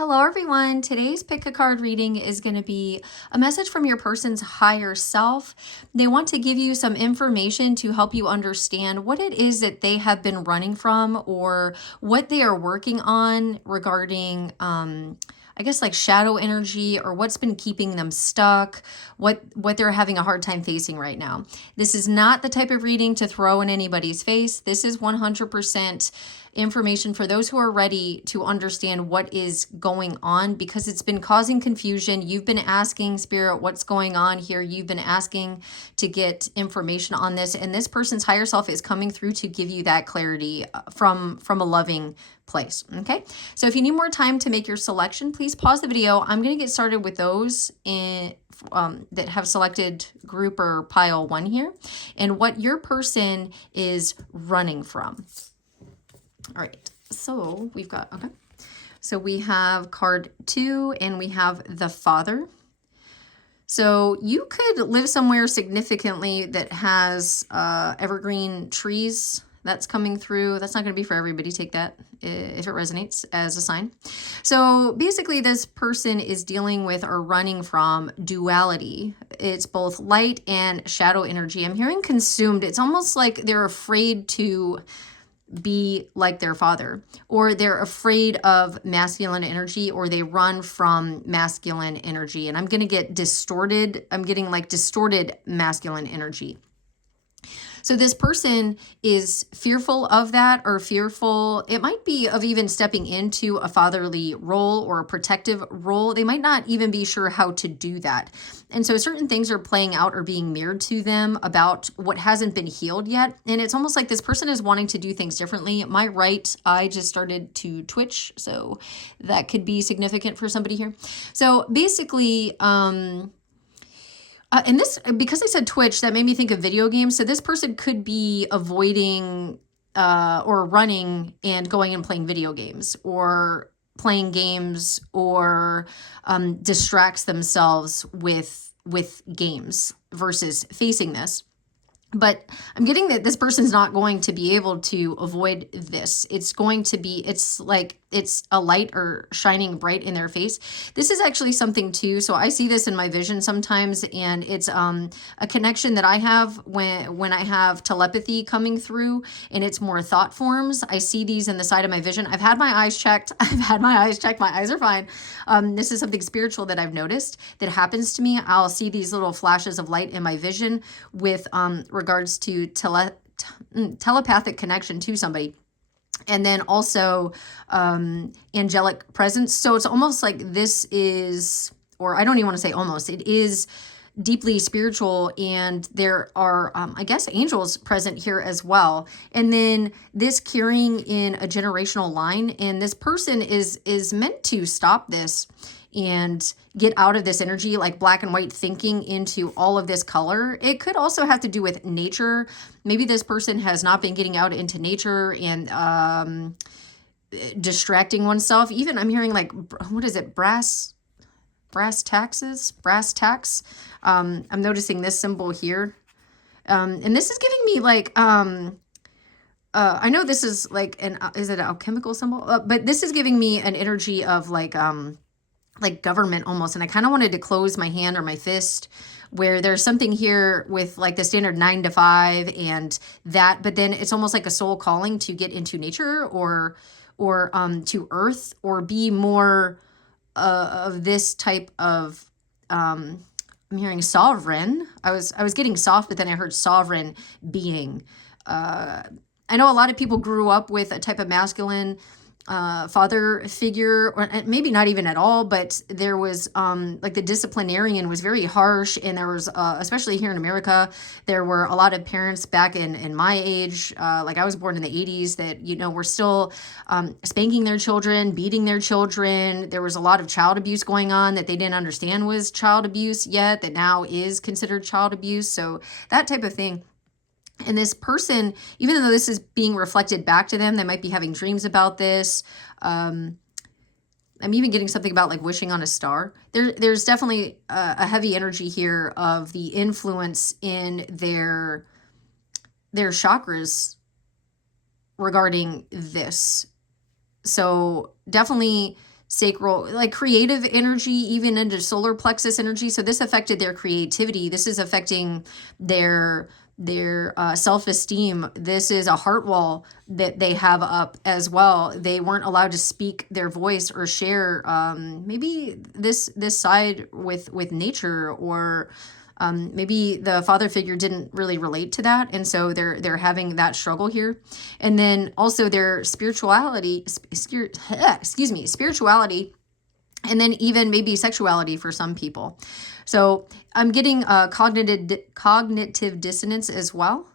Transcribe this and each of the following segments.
Hello everyone. Today's pick a card reading is going to be a message from your person's higher self. They want to give you some information to help you understand what it is that they have been running from or what they are working on regarding I guess like shadow energy or what's been keeping them stuck, what they're having a hard time facing right now. This is not the type of reading to throw in anybody's face. This is 100% information for those who are ready to understand what is going on because it's been causing confusion. You've been asking Spirit, what's going on here? You've been asking to get information on this, and this person's higher self is coming through to give you that clarity from a loving place. Okay, so if you need more time to make your selection, please pause the video. I'm going to get started with those that have selected group or pile 1 here and what your person is running from. All right, so we've got, okay. So we have card 2 and we have the Father. So you could live somewhere significantly that has evergreen trees. That's coming through. That's not going to be for everybody. Take that if it resonates as a sign. So basically this person is dealing with or running from duality. It's both light and shadow energy. I'm hearing consumed. It's almost like they're afraid to be like their father, or they're afraid of masculine energy, or they run from masculine energy. And I'm going to get distorted. I'm getting like distorted masculine energy. So this person is fearful of that, or fearful, it might be of even stepping into a fatherly role or a protective role. They might not even be sure how to do that. And so certain things are playing out or being mirrored to them about what hasn't been healed yet. And it's almost like this person is wanting to do things differently. My right eye just started to twitch, so that could be significant for somebody here. So basically, and this, because I said Twitch, that made me think of video games. So this person could be avoiding or running and going and playing video games, or playing games, or distracts themselves with games versus facing this. But I'm getting that this person's not going to be able to avoid this. It's going to be, it's like, it's a light or shining bright in their face. This is actually something too. So I see this in my vision sometimes, and it's a connection that I have when I have telepathy coming through, and it's more thought forms. I see these in the side of my vision. I've had my eyes checked. My eyes are fine. This is something spiritual that I've noticed that happens to me. I'll see these little flashes of light in my vision with regards to telepathic connection to somebody. And then also angelic presence. So it's almost like this is, or I don't even want to say almost, it is deeply spiritual, and there are, I guess, angels present here as well. And then this carrying in a generational line, and this person is meant to stop this and get out of this energy, like black and white thinking, into all of this color. It could also have to do with nature. Maybe this person has not been getting out into nature and distracting oneself. Even I'm hearing like, what is it? Brass tacks. I'm noticing this symbol here. And this is giving me like, I know this is like is it an alchemical symbol? But this is giving me an energy of like government almost. And I kind of wanted to close my hand or my fist, where there's something here with like the standard 9 to 5 and that, but then it's almost like a soul calling to get into nature or to earth, or be more of this type of, I'm hearing sovereign. I was getting soft, but then I heard sovereign being. I know a lot of people grew up with a type of masculine father figure, or maybe not even at all, but there was like the disciplinarian was very harsh, and there was especially here in America, there were a lot of parents back in my age, like I was born in the 80s, that were still spanking their children, beating their children. There was a lot of child abuse going on that they didn't understand was child abuse yet, that now is considered child abuse. So that type of thing. And this person, even though this is being reflected back to them, they might be having dreams about this. I'm even getting something about like wishing on a star. There's definitely a heavy energy here of the influence in their chakras regarding this. So definitely sacral, like creative energy, even into solar plexus energy. So this affected their creativity. This is affecting their self-esteem. This is a heart wall that they have up as well. They weren't allowed to speak their voice or share maybe this side with nature, or maybe the father figure didn't really relate to that, and so they're having that struggle here. And then also their spirituality, spirituality, and then even maybe sexuality for some people. So I'm getting cognitive dissonance as well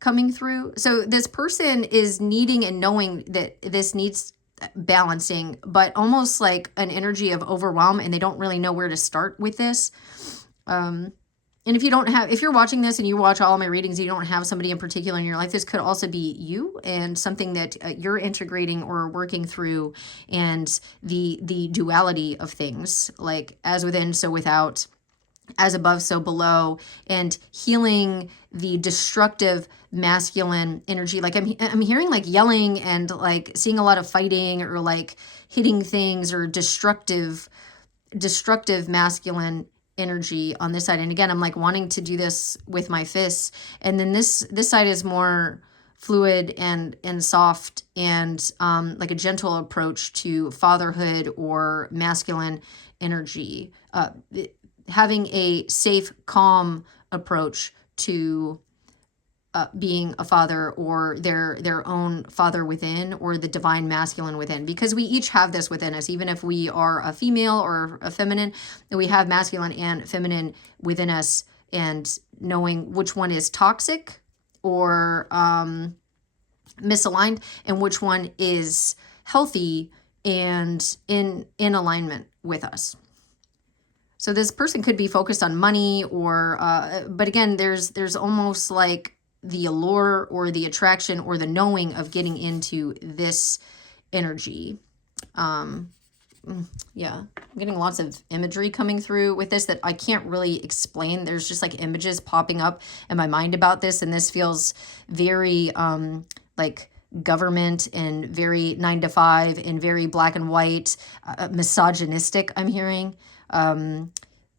coming through. So this person is needing and knowing that this needs balancing, but almost like an energy of overwhelm, and they don't really know where to start with this. And if you're watching this and you watch all my readings, you don't have somebody in particular in your life, this could also be you and something that you're integrating or working through, and the duality of things, like as within, so without, as above, so below, and healing the destructive masculine energy. Like I'm hearing like yelling and like seeing a lot of fighting or like hitting things, or destructive masculine energy on this side. And again, I'm like wanting to do this with my fists, and then this side is more fluid and soft, and like a gentle approach to fatherhood or masculine energy, having a safe, calm approach to being a father, or their own father within, or the divine masculine within, because we each have this within us. Even if we are a female or a feminine, we have masculine and feminine within us, and knowing which one is toxic or misaligned, and which one is healthy and in alignment with us. So this person could be focused on money, or but again, there's almost like the allure or the attraction or the knowing of getting into this energy. Yeah, I'm getting lots of imagery coming through with this that I can't really explain. There's just like images popping up in my mind about this, and this feels very like government, and very 9 to 5, and very black and white, misogynistic, I'm hearing.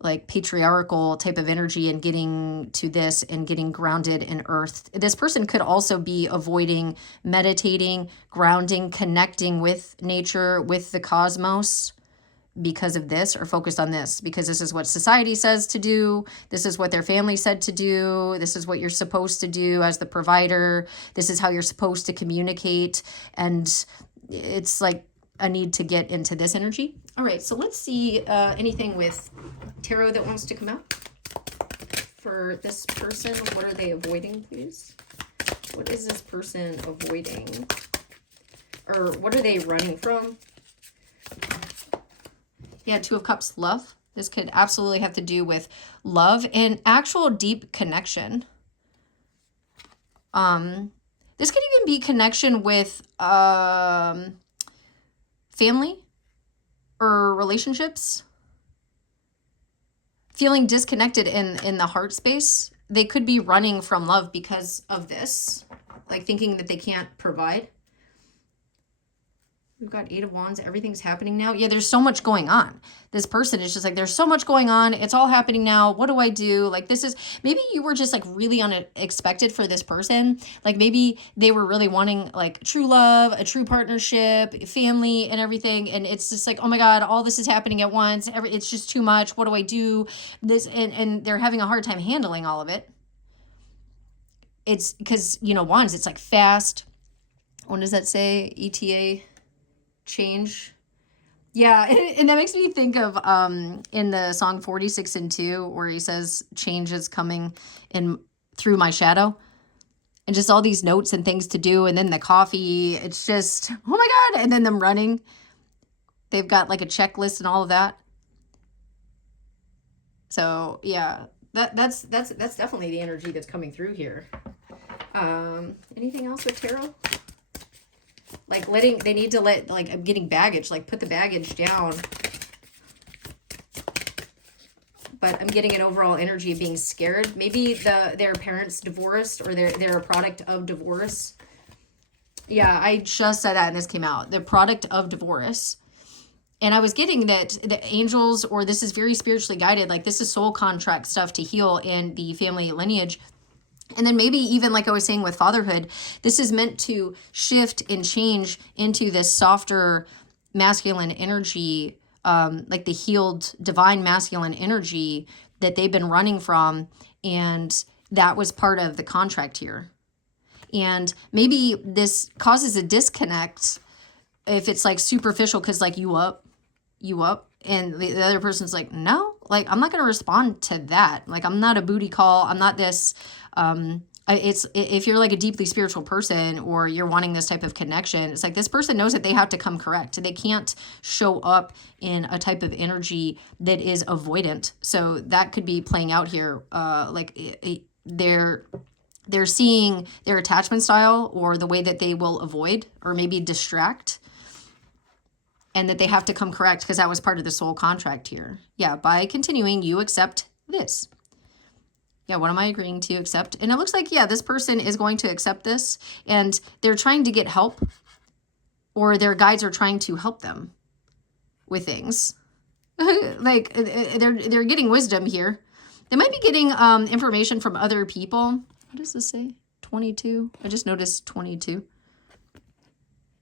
Like patriarchal type of energy, and getting to this and getting grounded in earth. This person could also be avoiding meditating, grounding, connecting with nature, with the cosmos, because of this, or focused on this, because this is what society says to do. This is what their family said to do. This is what you're supposed to do as the provider. This is how you're supposed to communicate. And it's like a need to get into this energy. All right, so let's see anything with tarot that wants to come out for this person. What are they avoiding, please? What is this person avoiding? Or what are they running from? Yeah, 2 of Cups, love. This could absolutely have to do with love and actual deep connection. This could even be connection with family or relationships. Feeling disconnected in the heart space. They could be running from love because of this, like thinking that they can't provide. We've got 8 of Wands. Everything's happening now. Yeah, there's so much going on. This person is just like, there's so much going on. It's all happening now. What do I do? Like, this is, maybe you were just like really unexpected for this person. Like maybe they were really wanting like true love, a true partnership, family and everything. And it's just like, oh my God, all this is happening at once. It's just too much. What do I do? This, and they're having a hard time handling all of it. It's because, you know, Wands, it's like fast. What does that say? ETA? Change. Yeah, and that makes me think of in the song 46 and 2, where he says change is coming in through my shadow, and just all these notes and things to do, and then the coffee. It's just, oh my God. And then them running, they've got like a checklist and all of that. So yeah, that's definitely the energy that's coming through here. Anything else with tarot? Like they need to let, like, I'm getting baggage, like put the baggage down. But I'm getting an overall energy of being scared. Maybe their parents divorced, or they're a product of divorce. Yeah, I just said that and this came out. The product of divorce. And I was getting that the angels, or this is very spiritually guided, like this is soul contract stuff to heal in the family lineage. And then maybe even like I was saying with fatherhood, this is meant to shift and change into this softer masculine energy, like the healed divine masculine energy that they've been running from. And that was part of the contract here. And maybe this causes a disconnect if it's like superficial, because like you up, and the other person's like, no, like I'm not going to respond to that. Like I'm not a booty call. I'm not this. It's if you're like a deeply spiritual person or you're wanting this type of connection, it's like this person knows that they have to come correct. They can't show up in a type of energy that is avoidant. So that could be playing out here. They're seeing their attachment style or the way that they will avoid or maybe distract, and that they have to come correct because that was part of the soul contract here. Yeah, by continuing, you accept this. Yeah, what am I agreeing to accept? And it looks like, yeah, this person is going to accept this, and they're trying to get help, or their guides are trying to help them with things. Like they're getting wisdom here. They might be getting information from other people. What does this say? 22. I just noticed 22.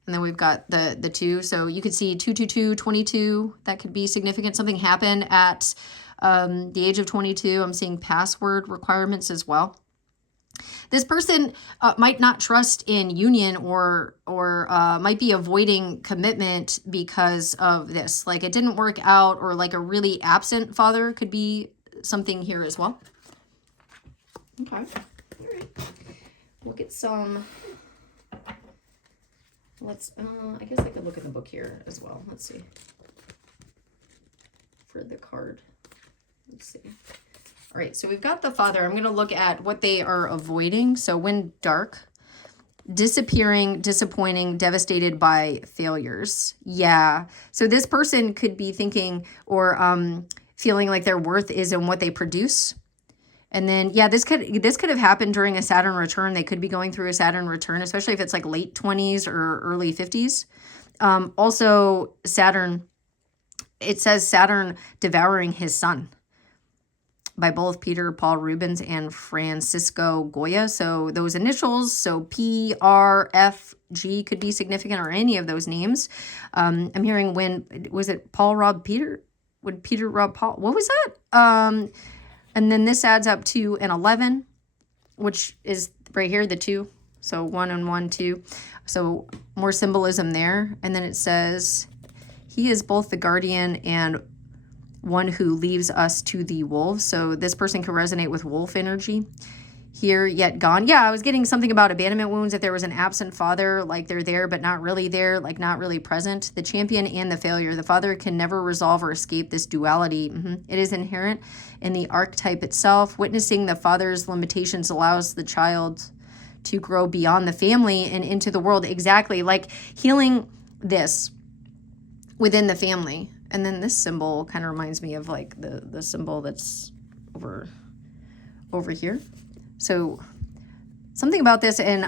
And then we've got the 2. So you could see 222, 22. That could be significant. Something happened at the age of 22. I'm seeing password requirements as well. This person might not trust in union or might be avoiding commitment because of this. Like it didn't work out, or like a really absent father could be something here as well. Okay. All right. We'll get some... Let's, I guess I could look at the book here as well. Let's see. For the card. Let's see. All right, so we've got the father. I'm going to look at what they are avoiding. So when dark, disappearing, disappointing, devastated by failures. Yeah. So this person could be thinking or feeling like their worth is in what they produce. And then, yeah, this could have happened during a Saturn return. They could be going through a Saturn return, especially if it's like late 20s or early 50s. Also, Saturn, it says Saturn devouring his son by both Peter Paul Rubens and Francisco Goya. So those initials, so P, R, F, G could be significant, or any of those names. I'm hearing was it Paul Rob Peter? Would Peter Rob Paul? What was that? And then this adds up to an 11, which is right here, the 2. So 1 and 1, 2. So more symbolism there. And then it says, he is both the guardian and one who leaves us to the wolves. So this person can resonate with wolf energy. Here, yet gone. Yeah, I was getting something about abandonment wounds. If there was an absent father, like they're there, but not really there, like not really present. The champion and the failure. The father can never resolve or escape this duality. It is inherent in the archetype itself. Witnessing the father's limitations allows the child to grow beyond the family and into the world. Exactly, like healing this within the family. And then this symbol kind of reminds me of like the symbol that's over here. So something about this and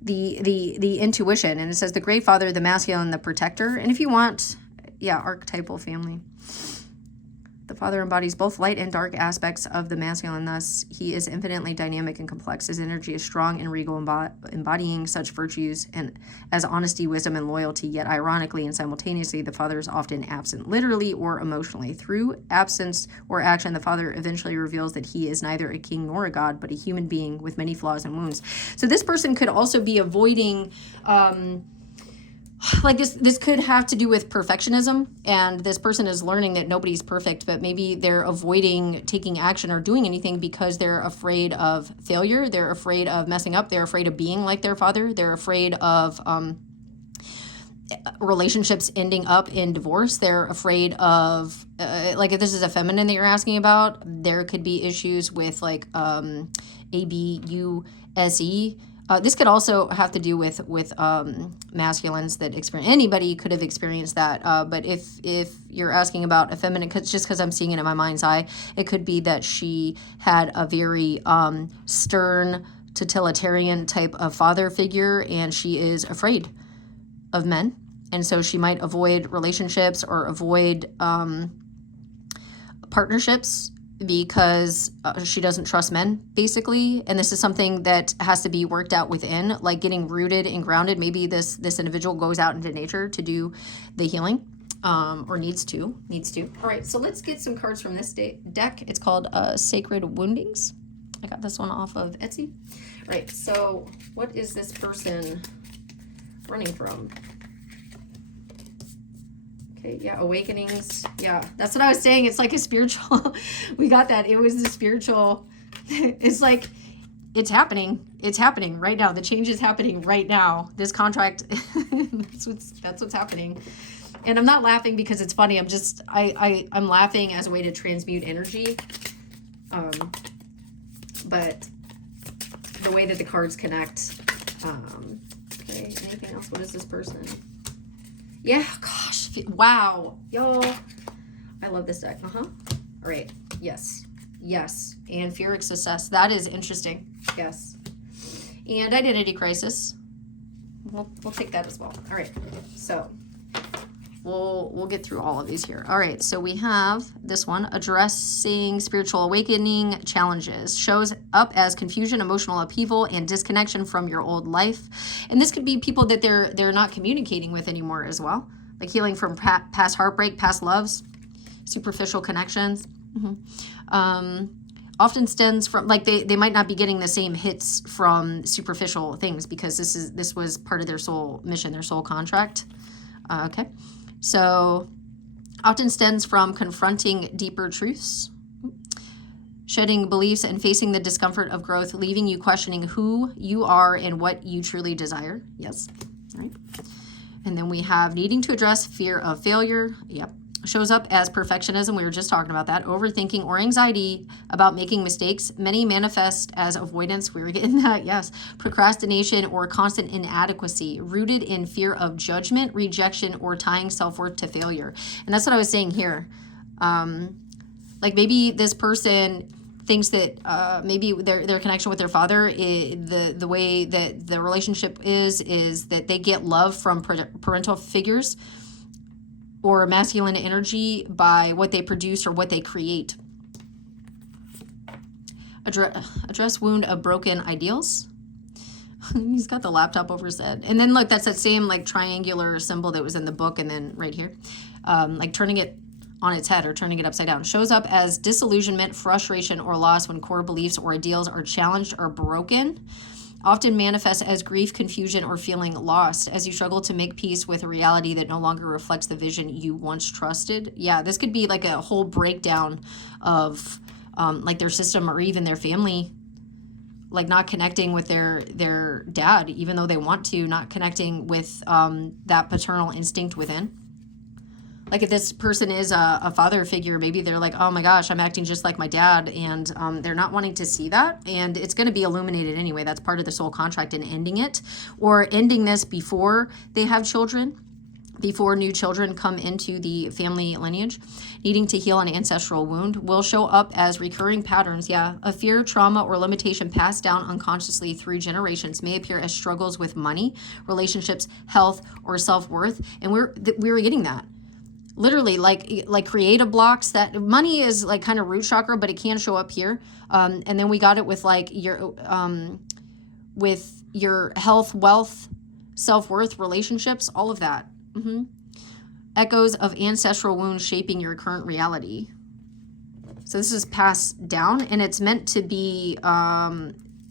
the intuition, and it says the great father, the masculine, the protector. And if you want, yeah, archetypal family. The father embodies both light and dark aspects of the masculine, thus he is infinitely dynamic and complex. His energy is strong and regal, embodying such virtues and as honesty, wisdom, and loyalty. Yet ironically and simultaneously, the father is often absent, literally or emotionally. Through absence or action, the father eventually reveals that he is neither a king nor a god, but a human being with many flaws and wounds. So this person could also be avoiding like this could have to do with perfectionism, and this person is learning that nobody's perfect, but maybe they're avoiding taking action or doing anything because they're afraid of failure. They're afraid of messing up. They're afraid of being like their father. They're afraid of relationships ending up in divorce. They're afraid of like if this is a feminine that you're asking about, there could be issues with like ABUSE. This could also have to do with masculines that experience. Anybody could have experienced that. But if you're asking about a feminine, just because I'm seeing it in my mind's eye, it could be that she had a very stern, totalitarian type of father figure, and she is afraid of men. And so she might avoid relationships or avoid partnerships because she doesn't trust men, basically. And this is something that has to be worked out within, like getting rooted and grounded. Maybe this individual goes out into nature to do the healing, or needs to. All right, so let's get some cards from this deck. It's called Sacred Woundings. I got this one off of Etsy. All right, so what is this person running from? Okay, yeah, awakenings. Yeah, that's what I was saying. It's like a spiritual. We got that. It was the spiritual. It's like, it's happening. It's happening right now. The change is happening right now. This contract, that's what's happening. And I'm not laughing because it's funny. I'm just, I'm laughing as a way to transmute energy. But the way that the cards connect. Okay, anything else? What is this person? Yeah, gosh, wow, y'all. I love this deck. All right, yes, and Fear Success. That is interesting. Yes, and Identity Crisis. We'll take that as well. All right, so we'll get through all of these here. All right, so we have this one, addressing spiritual awakening challenges. Shows up as confusion, emotional upheaval, and disconnection from your old life. And this could be people that they're not communicating with anymore as well. Like healing from past heartbreak, past loves, superficial connections. Often stems from, like, they might not be getting the same hits from superficial things because this was part of their soul mission, their soul contract. Okay. So often stems from confronting deeper truths, shedding beliefs, and facing the discomfort of growth, leaving you questioning who you are and what you truly desire. Yes. All right. And then we have needing to address fear of failure. Yep. Shows up as perfectionism. We were just talking about that. Overthinking or anxiety about making mistakes. Many manifest as avoidance. We were getting that. Yes. Procrastination or constant inadequacy, rooted in fear of judgment, rejection, or tying self-worth to failure. And that's what I was saying here. Like maybe this person thinks that maybe their connection with their father, the way that the relationship is that they get love from parental figures or masculine energy by what they produce or what they create. Address wound of broken ideals. He's got the laptop over his head. And then look, that's that same like triangular symbol that was in the book, and then right here. Like turning it on its head or turning it upside down. Shows up as disillusionment, frustration, or loss when core beliefs or ideals are challenged or broken. Often manifests as grief, confusion, or feeling lost as you struggle to make peace with a reality that no longer reflects the vision you once trusted. Yeah, this could be like a whole breakdown of like their system or even their family, like not connecting with their dad, even though they want to, not connecting with that paternal instinct within. Like if this person is a father figure, maybe they're like, oh my gosh, I'm acting just like my dad. And they're not wanting to see that. And it's going to be illuminated anyway. That's part of the soul contract in ending it, or ending this before they have children, before new children come into the family lineage. Needing to heal an ancestral wound will show up as recurring patterns. Yeah, a fear, trauma, or limitation passed down unconsciously through generations may appear as struggles with money, relationships, health, or self-worth. And we were getting that. Literally, like creative blocks. That money is like kind of root chakra, but it can show up here. And then we got it with like your health, wealth, self-worth, relationships, all of that. Echoes of ancestral wounds shaping your current reality. So this is passed down, and it's meant to be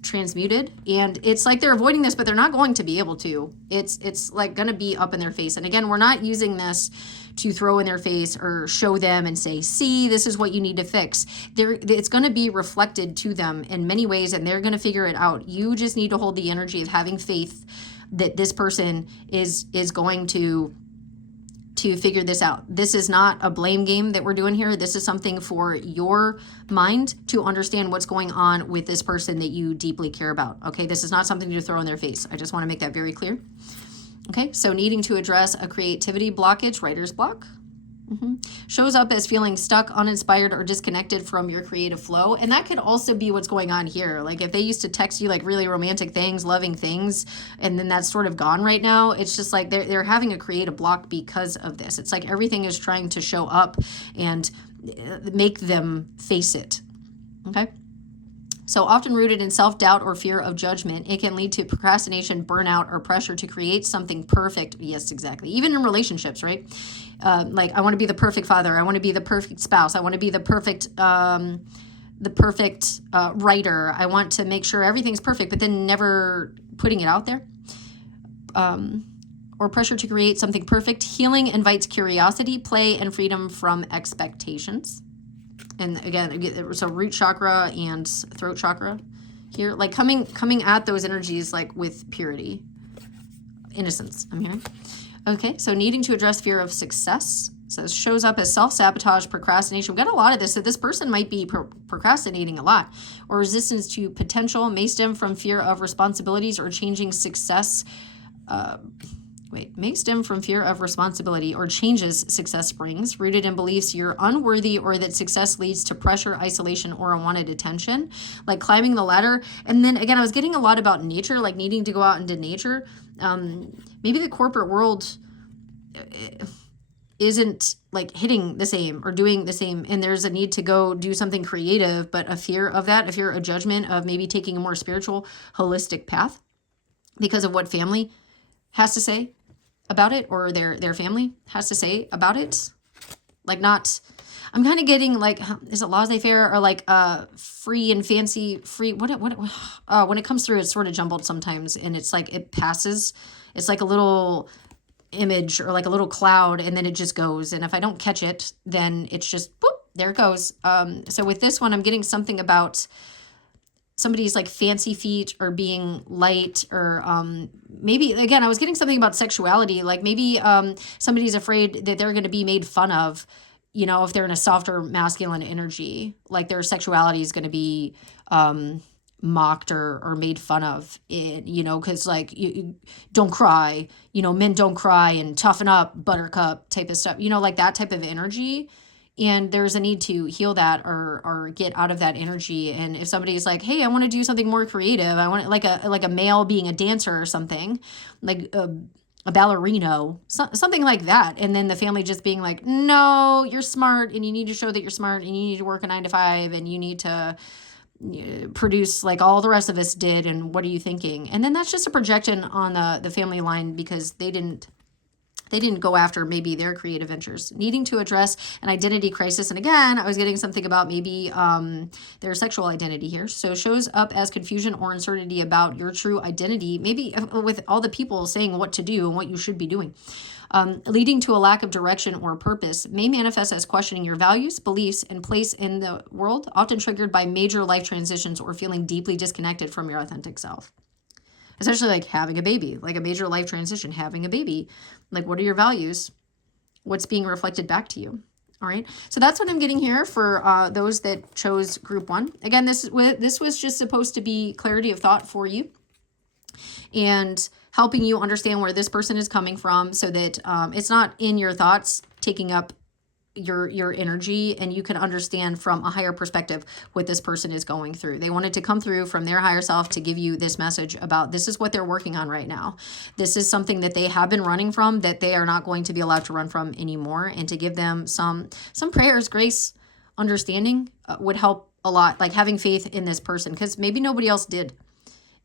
transmuted. And it's like they're avoiding this, but they're not going to be able to. It's like going to be up in their face. And again, we're not using this to throw in their face or show them and say, see, this is what you need to fix. It's going to be reflected to them in many ways, and they're going to figure it out. You just need to hold the energy of having faith that this person is going to figure this out. This is not a blame game that we're doing here. This is something for your mind to understand what's going on with this person that you deeply care about. Okay, this is not something to throw in their face. I just want to make that very clear. Okay, so needing to address a creativity blockage, writer's block. Shows up as feeling stuck, uninspired, or disconnected from your creative flow. And that could also be what's going on here. Like if they used to text you like really romantic things, loving things, and then that's sort of gone right now, it's just like they're having a creative block because of this. It's like everything is trying to show up and make them face it. Okay. So often rooted in self-doubt or fear of judgment, it can lead to procrastination, burnout, or pressure to create something perfect. Yes, exactly. Even in relationships, right? Like I want to be the perfect father. I want to be the perfect spouse. I want to be the perfect writer. I want to make sure everything's perfect, but then never putting it out there. Or pressure to create something perfect. Healing invites curiosity, play, and freedom from expectations. And again, so root chakra and throat chakra here, like coming at those energies like with purity, innocence, I'm hearing. Okay, so needing to address fear of success. So it shows up as self-sabotage, procrastination. We've got a lot of this. So this person might be procrastinating a lot. Or resistance to potential may stem from fear of responsibilities or changing success. May stem from fear of responsibility or changes success brings, rooted in beliefs you're unworthy or that success leads to pressure, isolation, or unwanted attention, like climbing the ladder. And then again, I was getting a lot about nature, like needing to go out into nature. Maybe the corporate world isn't like hitting the same or doing the same, and there's a need to go do something creative, but a fear of that, a fear of judgment, of maybe taking a more spiritual, holistic path because of what family has to say about it, or their family has to say about it. Like not, I'm kind of getting like, is it laissez-faire or like free and fancy free? When it comes through, it's sort of jumbled sometimes, and it's like it passes. It's like a little image or like a little cloud, and then it just goes. And if I don't catch it, then it's just boop, there it goes. So with this one, I'm getting something about somebody's like fancy feet or being light, or maybe again I was getting something about sexuality, like maybe somebody's afraid that they're going to be made fun of, you know, if they're in a softer masculine energy, like their sexuality is going to be mocked or made fun of, you know, because like you don't cry, you know, men don't cry, and toughen up, buttercup type of stuff, you know, like that type of energy. And there's a need to heal that or get out of that energy. And if somebody's like, hey, I want to do something more creative, I want like a male being a dancer or something, like a ballerino, something like that. And then the family just being like, no, you're smart, and you need to show that you're smart, and you need to work a 9 to 5, and you need to produce like all the rest of us did. And what are you thinking? And then that's just a projection on the family line, because they didn't go after maybe their creative ventures. Needing to address an identity crisis. And again, I was getting something about maybe their sexual identity here. So it shows up as confusion or uncertainty about your true identity, maybe with all the people saying what to do and what you should be doing. Leading to a lack of direction or purpose, may manifest as questioning your values, beliefs, and place in the world, often triggered by major life transitions or feeling deeply disconnected from your authentic self. Essentially like having a baby, like a major life transition, having a baby. Like, what are your values? What's being reflected back to you? All right. So that's what I'm getting here for those that chose group 1. Again, this was just supposed to be clarity of thought for you and helping you understand where this person is coming from, so that it's not in your thoughts taking up your energy, and you can understand from a higher perspective what this person is going through. They wanted to come through from their higher self to give you this message about this is what they're working on right now. This is something that they have been running from, that they are not going to be allowed to run from anymore, and to give them some prayers, grace, understanding would help a lot, like having faith in this person, because maybe nobody else did.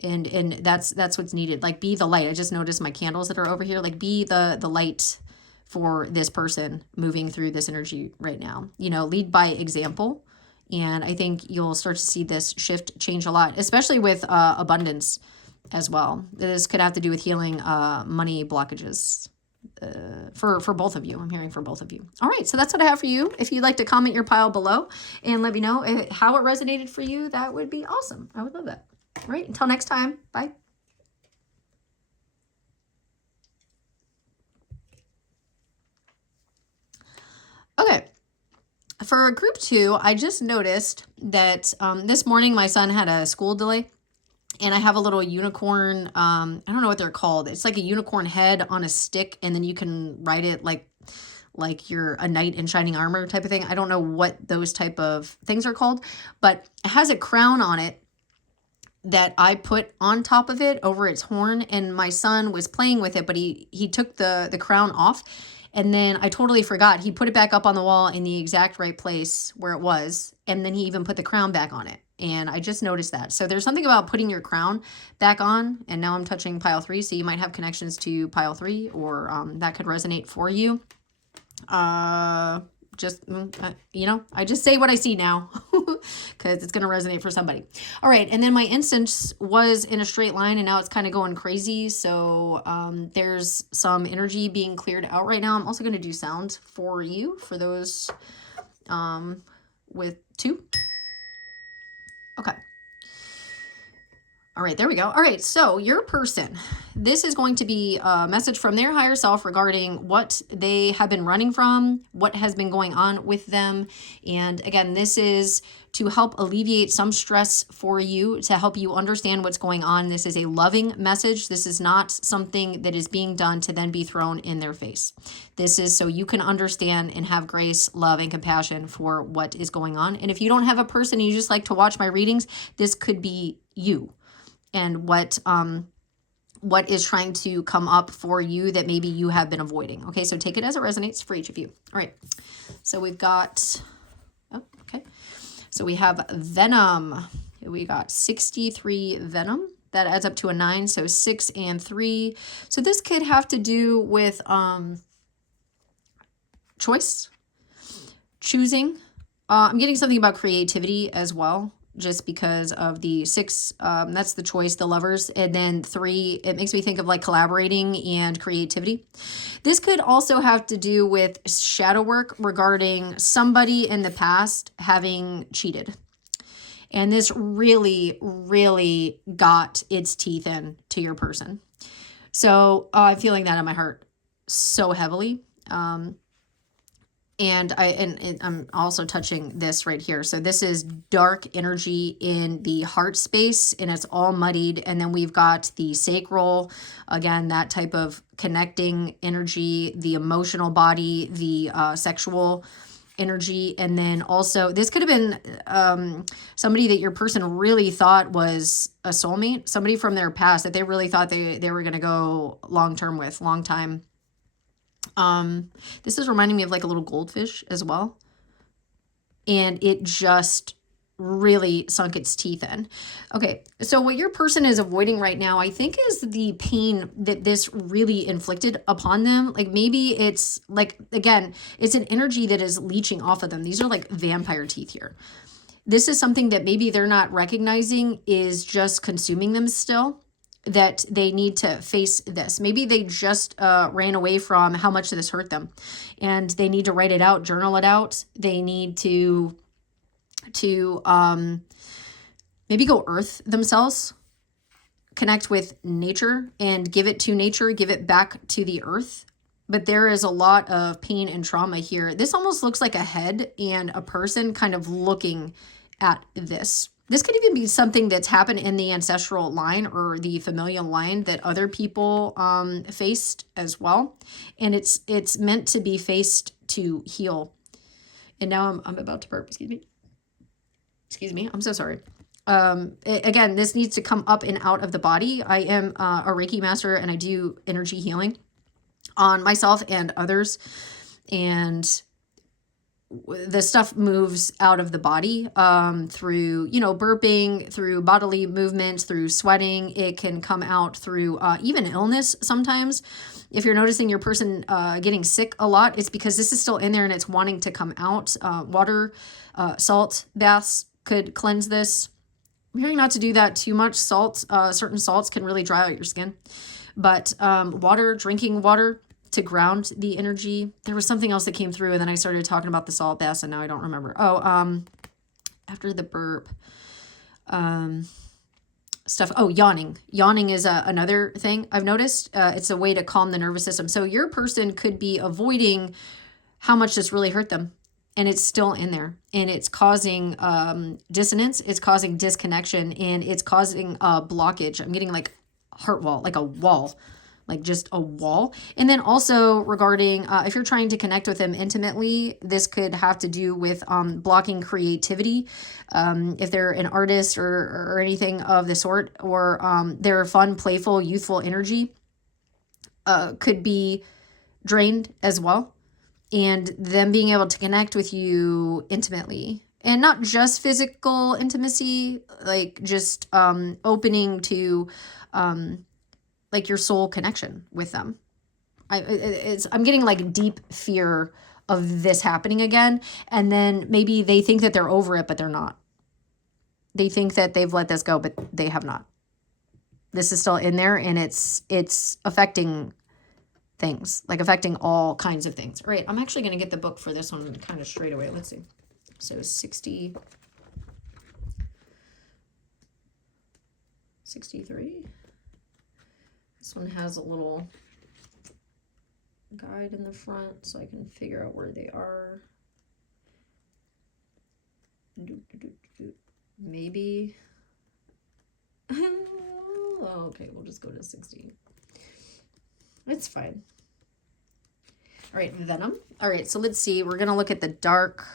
And that's what's needed. Like, be the light. I just noticed my candles that are over here. Like, be the light for this person moving through this energy right now. You know, lead by example. And I think you'll start to see this shift change a lot, especially with abundance as well. This could have to do with healing money blockages for both of you. I'm hearing for both of you. All right, so that's what I have for you. If you'd like to comment your pile below and let me know how it resonated for you, that would be awesome. I would love that. All right, until next time, bye. Okay, for group 2, I just noticed that this morning my son had a school delay, and I have a little unicorn, I don't know what they're called. It's like a unicorn head on a stick, and then you can write it like like you're a knight in shining armor type of thing. I don't know what those type of things are called, but it has a crown on it that I put on top of it over its horn, and my son was playing with it, but he took the crown off, and then I totally forgot. He put it back up on the wall in the exact right place where it was, and then he even put the crown back on it. And I just noticed that. So there's something about putting your crown back on, and now I'm touching pile 3, so you might have connections to pile 3, or that could resonate for you. You know, I just say what I see now because it's going to resonate for somebody. All right. And then my instance was in a straight line, and now it's kind of going crazy. So there's some energy being cleared out right now. I'm also going to do sound for you, for those with 2. Okay. All right, there we go. All right, so your person, this is going to be a message from their higher self regarding what they have been running from, what has been going on with them. And again, this is to help alleviate some stress for you, to help you understand what's going on. This is a loving message. This is not something that is being done to then be thrown in their face. This is so you can understand and have grace, love, and compassion for what is going on. And if you don't have a person and you just like to watch my readings, this could be you. And what is trying to come up for you that maybe you have been avoiding. Okay, so take it as it resonates for each of you. All right, so we've got, so we have Venom. We got 63 Venom. That adds up to a 9, so 6 and 3. So this could have to do with choice, choosing. I'm getting something about creativity as well, just because of the 6, that's the choice, the lovers. And then 3, it makes me think of like collaborating and creativity. This could also have to do with shadow work regarding somebody in the past having cheated. And this really, really got its teeth in to your person. So I'm feeling that in my heart so heavily. And I'm also touching this right here. So this is dark energy in the heart space, and it's all muddied. And then we've got the sacral, again, that type of connecting energy, the emotional body, the sexual energy. And then also this could have been somebody that your person really thought was a soulmate, somebody from their past that they really thought they were going to go long-term with, long time. This is reminding me of like a little goldfish as well. And it just really sunk its teeth in. Okay, so what your person is avoiding right now, I think, is the pain that this really inflicted upon them. Like maybe it's like, again, it's an energy that is leeching off of them. These are like vampire teeth here. This is something that maybe they're not recognizing is just consuming them still, that they need to face this. Maybe they just ran away from how much this hurt them, and they need to write it out, journal it out. They need to maybe go earth themselves, connect with nature and give it to nature, give it back to the earth. But there is a lot of pain and trauma here. This almost looks like a head and a person kind of looking at this. This could even be something that's happened in the ancestral line or the familial line that other people faced as well. And it's meant to be faced to heal. And now I'm about to burp. Excuse me. I'm so sorry. Again, this needs to come up and out of the body. I am a Reiki master, and I do energy healing on myself and others. And the stuff moves out of the body through, burping, through bodily movements, through sweating. It can come out through even illness sometimes. If you're noticing your person getting sick a lot, it's because this is still in there and it's wanting to come out. Water, salt baths could cleanse this. I'm hearing not to do that too much. Salt, certain salts can really dry out your skin. But water, drinking water, to ground the energy. There was something else that came through, and then I started talking about the salt baths, and now I don't remember. After the burp, stuff. Oh, yawning. Yawning is another thing I've noticed. It's a way to calm the nervous system. So your person could be avoiding how much this really hurt them, and it's still in there, and it's causing dissonance. It's causing disconnection, and it's causing a blockage. I'm getting like heart wall, like a wall. like just a wall. And then also regarding if you're trying to connect with them intimately, this could have to do with blocking creativity. If they're an artist or anything of the sort, or their fun, playful, youthful energy could be drained as well. And them being able to connect with you intimately, and not just physical intimacy, like just opening to like your soul connection with them. I'm getting like deep fear of this happening again. And then maybe they think that they're over it, but they're not. They think that they've let this go, but they have not. This is still in there, and it's affecting things, like affecting all kinds of things. All right, I'm actually going to get the book for this one kind of straight away. Let's see. So 63. This one has a little guide in the front so I can figure out where they are. Maybe. Oh, okay, we'll just go to 60. It's fine. All right, venom. All right, so let's see. We're going to look at the dark.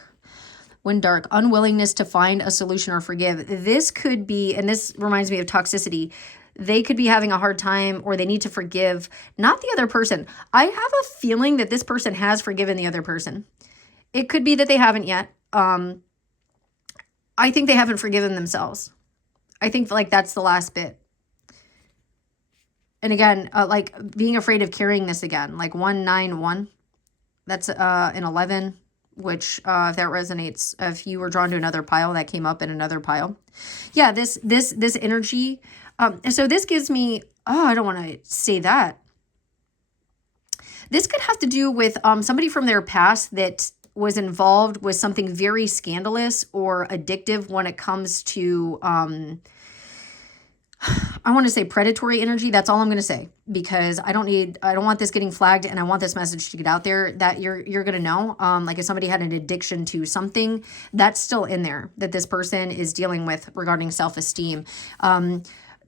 When dark, unwillingness to find a solution or forgive. This could be, and this reminds me of toxicity, they could be having a hard time, or they need to forgive, not the other person. I have a feeling that this person has forgiven the other person. It could be that they haven't yet. I think they haven't forgiven themselves. I think like that's the last bit. And again, like being afraid of carrying this again, like 191, that's an 11, which if that resonates, if you were drawn to another pile, that came up in another pile. Yeah, this energy. So this gives me, I don't want to say that. This could have to do with somebody from their past that was involved with something very scandalous or addictive when it comes to, I want to say predatory energy. That's all I'm going to say, because I don't want this getting flagged, and I want this message to get out there that you're going to know. Like if somebody had an addiction to something, that's still in there that this person is dealing with regarding self-esteem.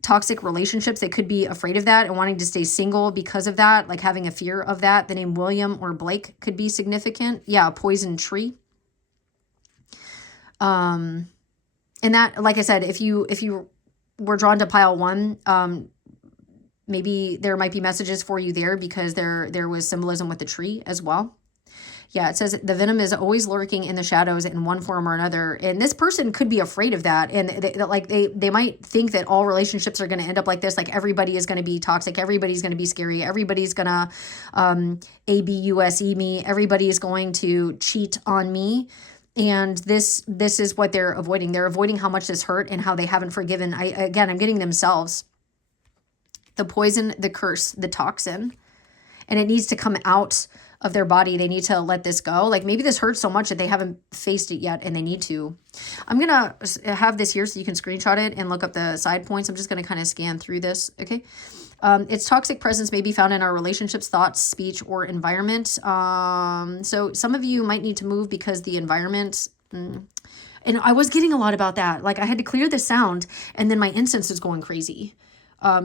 Toxic relationships, they could be afraid of that and wanting to stay single because of that, like having a fear of that. The name William or Blake could be significant. Yeah, a poison tree. And that, like I said, if you were drawn to pile 1, maybe there might be messages for you there, because there was symbolism with the tree as well. Yeah, it says the venom is always lurking in the shadows in one form or another. And this person could be afraid of that. And they might think that all relationships are going to end up like this. Like everybody is going to be toxic. Everybody's going to be scary. Everybody's going to abuse me. Everybody is going to cheat on me. And this is what they're avoiding. They're avoiding how much this hurt and how they haven't forgiven. I'm getting themselves. The poison, the curse, the toxin. And it needs to come out of their body. They need to let this go. Like maybe this hurts so much that they haven't faced it yet, and they need to. I'm going to have this here so you can screenshot it and look up the side points. I'm just going to kind of scan through this. Okay. Its toxic presence may be found in our relationships, thoughts, speech, or environment. So some of you might need to move because the environment, and I was getting a lot about that. Like I had to clear the sound, and then my incense was going crazy.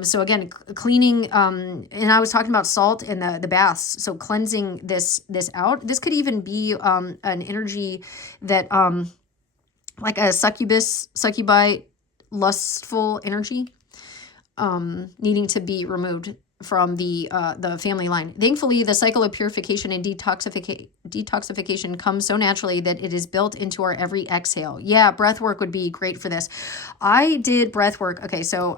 So again, cleaning, and I was talking about salt and the baths. So cleansing this out. This could even be an energy that like a succubi, lustful energy, needing to be removed from the family line. Thankfully, the cycle of purification and detoxification comes so naturally that it is built into our every exhale. Yeah, breath work would be great for this. I did breath work. Okay, so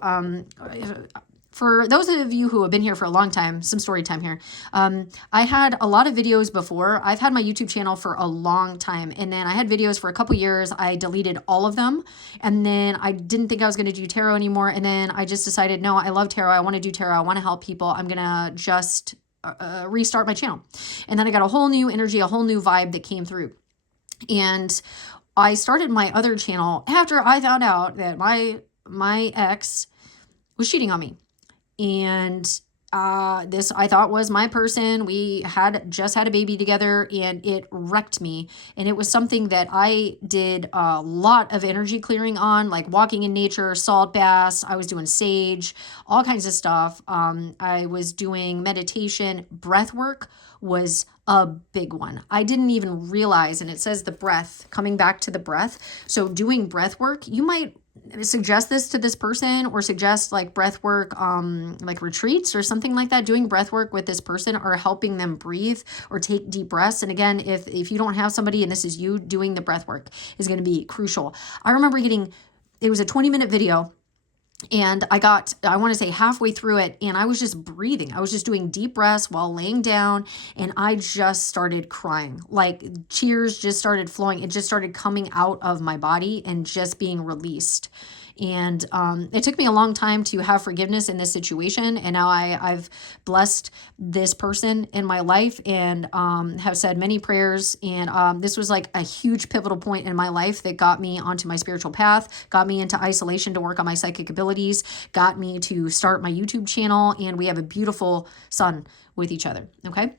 for those of you who have been here for a long time, some story time here. I had a lot of videos before. I've had my YouTube channel for a long time, and then I had videos for a couple years. I deleted all of them, and then I didn't think I was going to do tarot anymore, and then I just decided, no, I love tarot. I want to do tarot. I want to help people. I'm going to just restart my channel. And then I got a whole new energy, a whole new vibe that came through. And I started my other channel after I found out that my ex was cheating on me. And this I thought was my person. We had just had a baby together and it wrecked me. And it was something that I did a lot of energy clearing on, like walking in nature, salt baths. I was doing sage, all kinds of stuff. I was doing meditation. Breath work was a big one. I didn't even realize, and it says the breath, coming back to the breath. So doing breath work, you might suggest this to this person, or suggest like breath work, like retreats or something like that, doing breath work with this person, or helping them breathe or take deep breaths. And again, if you don't have somebody and this is you, doing the breath work is going to be crucial. I remember it was a 20-minute video, and I want to say halfway through it, and I was just breathing. I was just doing deep breaths while laying down, and I just started crying. Like tears just started flowing. It just started coming out of my body and just being released. And it took me a long time to have forgiveness in this situation. And now I've blessed this person in my life, and have said many prayers. And this was like a huge pivotal point in my life that got me onto my spiritual path, got me into isolation to work on my psychic abilities, got me to start my YouTube channel. And we have a beautiful son with each other. Okay.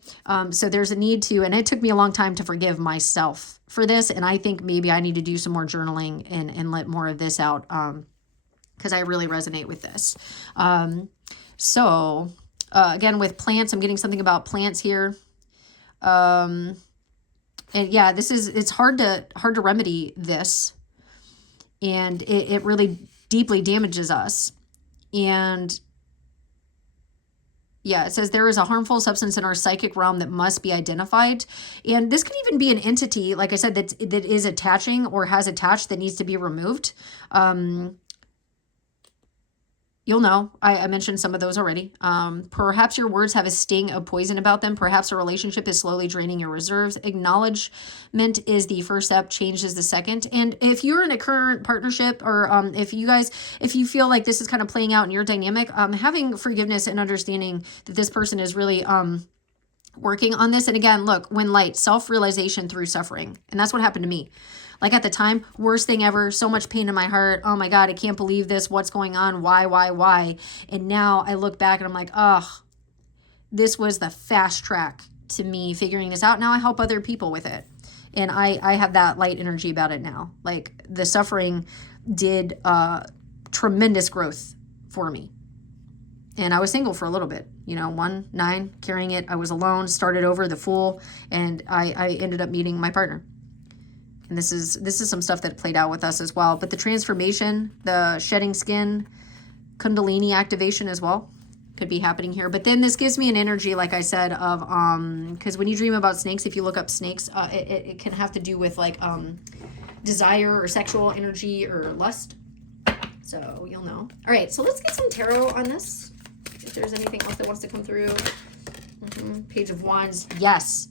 So there's a need to, and it took me a long time to forgive myself for this. And I think maybe I need to do some more journaling and let more of this out. Because I really resonate with this. Again, with plants, I'm getting something about plants here. And yeah, it's hard to remedy this. And it really deeply damages us. And yeah, it says there is a harmful substance in our psychic realm that must be identified. And this could even be an entity, like I said, that is attaching or has attached, that needs to be removed. You'll know. I mentioned some of those already. Perhaps your words have a sting of poison about them. Perhaps a relationship is slowly draining your reserves. Acknowledgement is the first step. Change is the second. And if you're in a current partnership, or if you feel like this is kind of playing out in your dynamic, having forgiveness and understanding that this person is really working on this. And again, look, when light, self-realization through suffering. And that's what happened to me. Like at the time, worst thing ever, so much pain in my heart. Oh my God, I can't believe this. What's going on? Why? And now I look back and I'm like, this was the fast track to me figuring this out. Now I help other people with it. And I have that light energy about it now. Like the suffering did tremendous growth for me. And I was single for a little bit, 9, carrying it. I was alone, started over, the Fool, and I ended up meeting my partner. And this is some stuff that played out with us as well. But the transformation, the shedding skin, Kundalini activation as well could be happening here. But then this gives me an energy, like I said, of because when you dream about snakes, if you look up snakes, it can have to do with like desire or sexual energy or lust. So you'll know. All right, so let's get some tarot on this. If there's anything else that wants to come through. Page of Wands. Yes.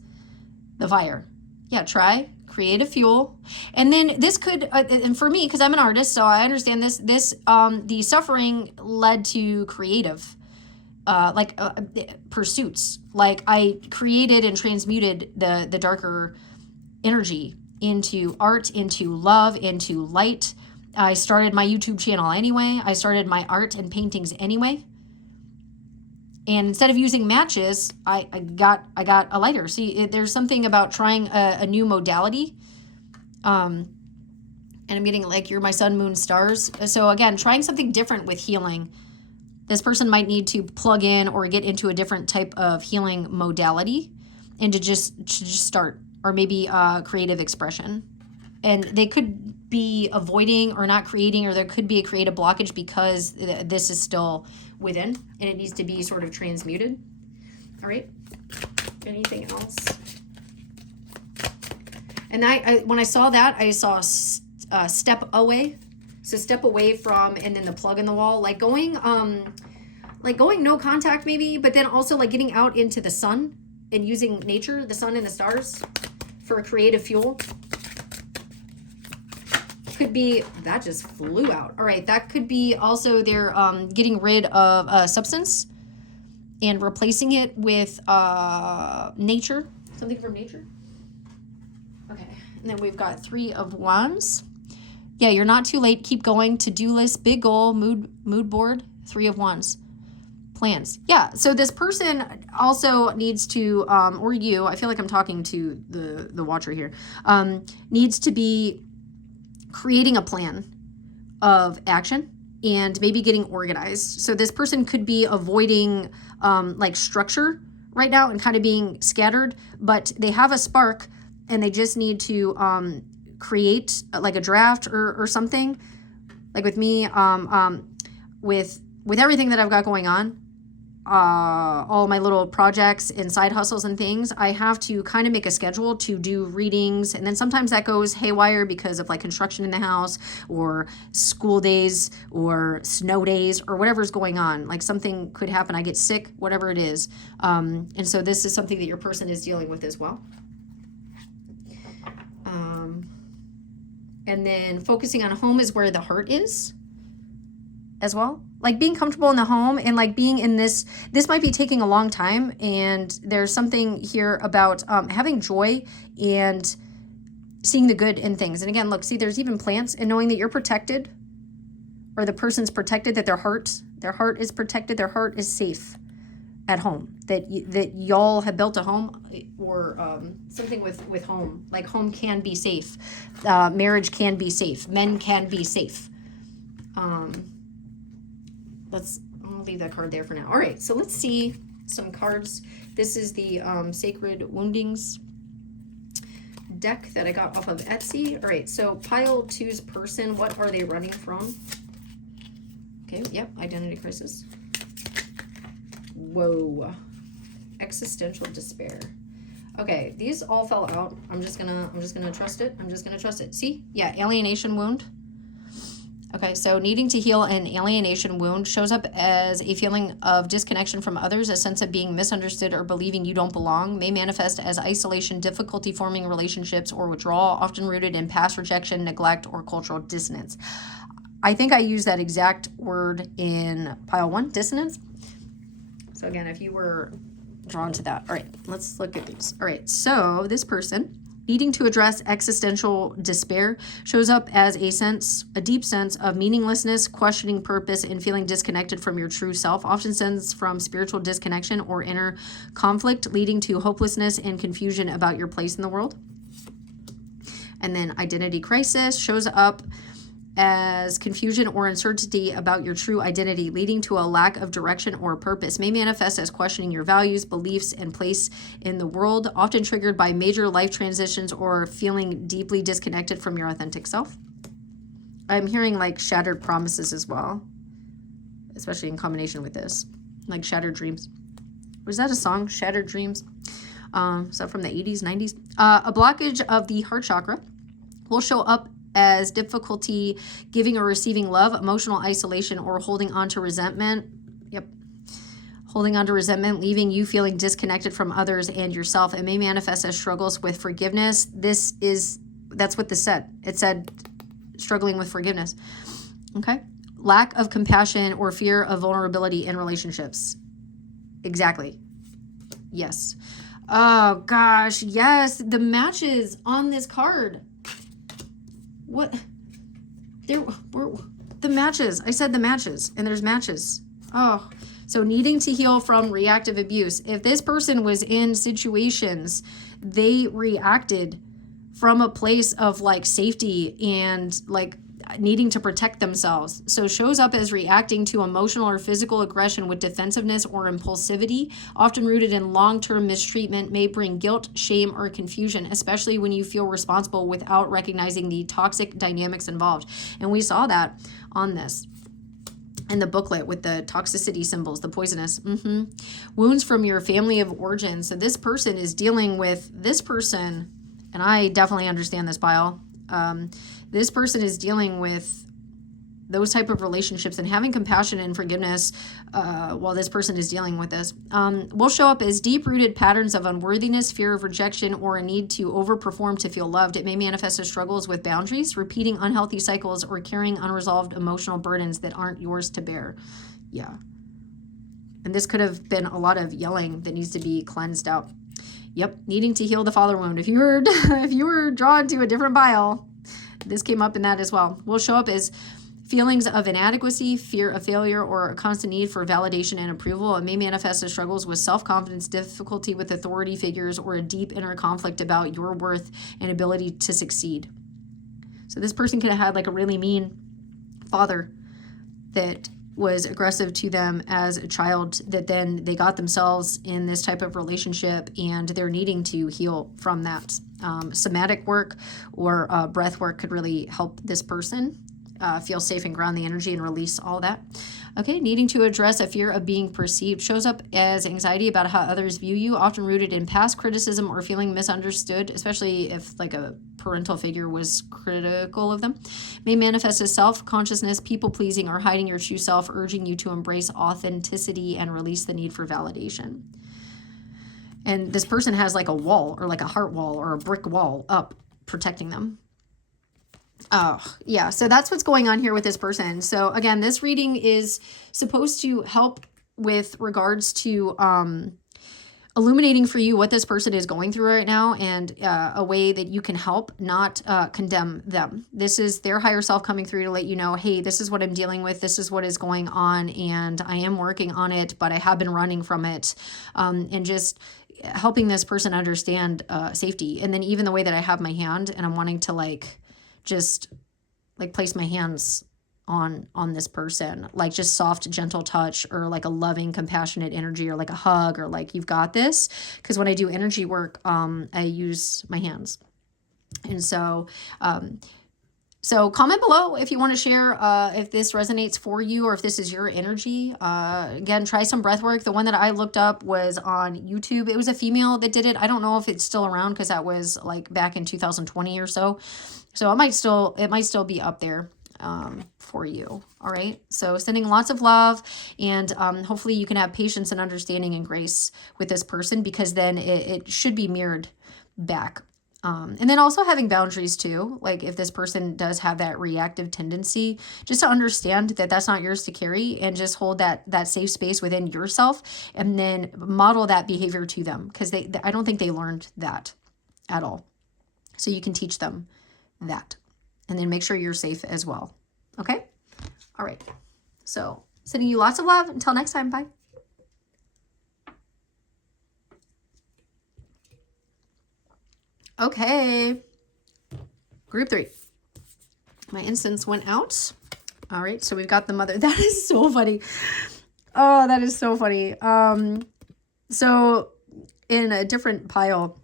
The fire. Yeah, try. Create a fuel. And then this could, and for me, because I'm an artist, so I understand this, the suffering led to creative, pursuits. Like I created and transmuted the darker energy into art, into love, into light. I started my YouTube channel anyway. I started my art and paintings anyway. And instead of using matches, I got a lighter. See, there's something about trying a new modality. And I'm getting like, you're my sun, moon, stars. So again, trying something different with healing. This person might need to plug in or get into a different type of healing modality and to just start, or maybe creative expression. And they could be avoiding or not creating, or there could be a creative blockage because this is still within and it needs to be sort of transmuted. All right. Anything else? And when I saw that, I saw step away. So step away from, and then the plug in the wall, like going no contact maybe, but then also like getting out into the sun and using nature, the sun and the stars for a creative fuel. Could be, that just flew out. All right, that could be also they're getting rid of a substance and replacing it with nature, something from nature. Okay, and then we've got 3 of Wands. Yeah, you're not too late. Keep going. To-do list, big goal, mood board, 3 of Wands. plans. Yeah. So this person also needs to, or you, I feel like I'm talking to the watcher here, needs to be creating a plan of action and maybe getting organized. So this person could be avoiding like structure right now and kind of being scattered, but they have a spark and they just need to create like a draft or something. Like with me, with everything that I've got going on, all my little projects and side hustles and things, I have to kind of make a schedule to do readings. And then sometimes that goes haywire because of like construction in the house or school days or snow days or whatever's going on. Like something could happen. I get sick, whatever it is. And so this is something that your person is dealing with as well. And then focusing on home is where the heart is as well. Like being comfortable in the home and like being in this might be taking a long time. And there's something here about having joy and seeing the good in things. And again, look, see, there's even plants, and knowing that you're protected or the person's protected, that their heart is protected, their heart is safe at home, that y'all have built a home or something with home. Like home can be safe. Marriage can be safe. Men can be safe. I'm gonna leave that card there for now. All right, so let's see some cards. This is the Sacred Woundings deck that I got off of Etsy. All right, so pile 2's person, what are they running from? Okay, yep, identity crisis. Whoa, existential despair. Okay, these all fell out. I'm just gonna trust it. I'm just gonna trust it. See, yeah, alienation wound. Okay, so needing to heal an alienation wound shows up as a feeling of disconnection from others, a sense of being misunderstood or believing you don't belong, may manifest as isolation, difficulty forming relationships, or withdrawal, often rooted in past rejection, neglect, or cultural dissonance. I think I used that exact word in pile 1, dissonance. So again, if you were drawn to that. All right, let's look at these. All right, so this person needing to address existential despair shows up as a deep sense of meaninglessness, questioning purpose, and feeling disconnected from your true self, often stems from spiritual disconnection or inner conflict, leading to hopelessness and confusion about your place in the world. And then identity crisis shows up as confusion or uncertainty about your true identity, leading to a lack of direction or purpose, may manifest as questioning your values, beliefs, and place in the world, often triggered by major life transitions or feeling deeply disconnected from your authentic self. I'm hearing like shattered promises as well, especially in combination with this, like shattered dreams. Was that a song, Shattered Dreams? Is that from the 80s, 90s? A blockage of the heart chakra will show up as difficulty giving or receiving love, emotional isolation, or holding on to resentment. Yep. Holding on to resentment, leaving you feeling disconnected from others and yourself. It may manifest as struggles with forgiveness. That's what this said. It said struggling with forgiveness. Okay. Lack of compassion or fear of vulnerability in relationships. Exactly. Yes. Oh gosh. Yes. The matches on this card. What? There were the matches. I said the matches, and there's matches. Oh, so needing to heal from reactive abuse. If this person was in situations, they reacted from a place of like safety and like needing to protect themselves. So shows up as reacting to emotional or physical aggression with defensiveness or impulsivity, often rooted in long-term mistreatment, may bring guilt, shame, or confusion, especially when you feel responsible without recognizing the toxic dynamics involved. And we saw that on this in the booklet with the toxicity symbols, the poisonous. Wounds from your family of origin. So this person is dealing with this person, and I definitely understand this pile. This person is dealing with those type of relationships and having compassion and forgiveness while this person is dealing with this. Will show up as deep-rooted patterns of unworthiness, fear of rejection, or a need to overperform to feel loved. It may manifest as struggles with boundaries, repeating unhealthy cycles, or carrying unresolved emotional burdens that aren't yours to bear. Yeah. And this could have been a lot of yelling that needs to be cleansed out. Yep, needing to heal the father wound. If you were drawn to a different pile, this came up in that as well. Will show up as Feelings of inadequacy, fear of failure, or a constant need for validation and approval. It may manifest as struggles with self-confidence, difficulty with authority figures, or a deep inner conflict about your worth and ability to succeed. So this person could have had like a really mean father that was aggressive to them as a child, that then they got themselves in this type of relationship and they're needing to heal from that. Somatic work or breath work could really help this person feel safe and ground the energy and release all that. Okay, needing to address a fear of being perceived. Shows up as anxiety about how others view you, often rooted in past criticism or feeling misunderstood, especially if like a parental figure was critical of them. May manifest as self-consciousness, people-pleasing, or hiding your true self, urging you to embrace authenticity and release the need for validation. And this person has like a wall or like a heart wall or a brick wall up protecting them. Oh, yeah. So that's what's going on here with this person. So again, this reading is supposed to help with regards to illuminating for you what this person is going through right now, and a way that you can help, not condemn them. This is their higher self coming through to let you know, hey, this is what I'm dealing with. This is what is going on, and I am working on it, but I have been running from it. And just helping this person understand safety. And then even the way that I have my hand and I'm wanting to like just like place my hands on this person, like just soft, gentle touch, or like a loving, compassionate energy, or like a hug, or like, you've got this. Because when I do energy work, I use my hands. And so, so comment below if you want to share if this resonates for you, or if this is your energy. Again, try some breath work. The one that I looked up was on YouTube. It was a female that did it. I don't know if it's still around, because that was like back in 2020 or so. So it might still be up there for you. All right. So sending lots of love, and hopefully you can have patience and understanding and grace with this person, because then it should be mirrored back. And then also having boundaries too. Like if this person does have that reactive tendency, just to understand that that's not yours to carry, and just hold that safe space within yourself, and then model that behavior to them. Because I don't think they learned that at all. So you can teach them that, and then make sure you're safe as well. Okay. All right. So sending you lots of love. Until next time. Bye. Okay. Group 3. My incense went out. All right. So we've got the mother. That is so funny. Oh, that is so funny. So in a different pile,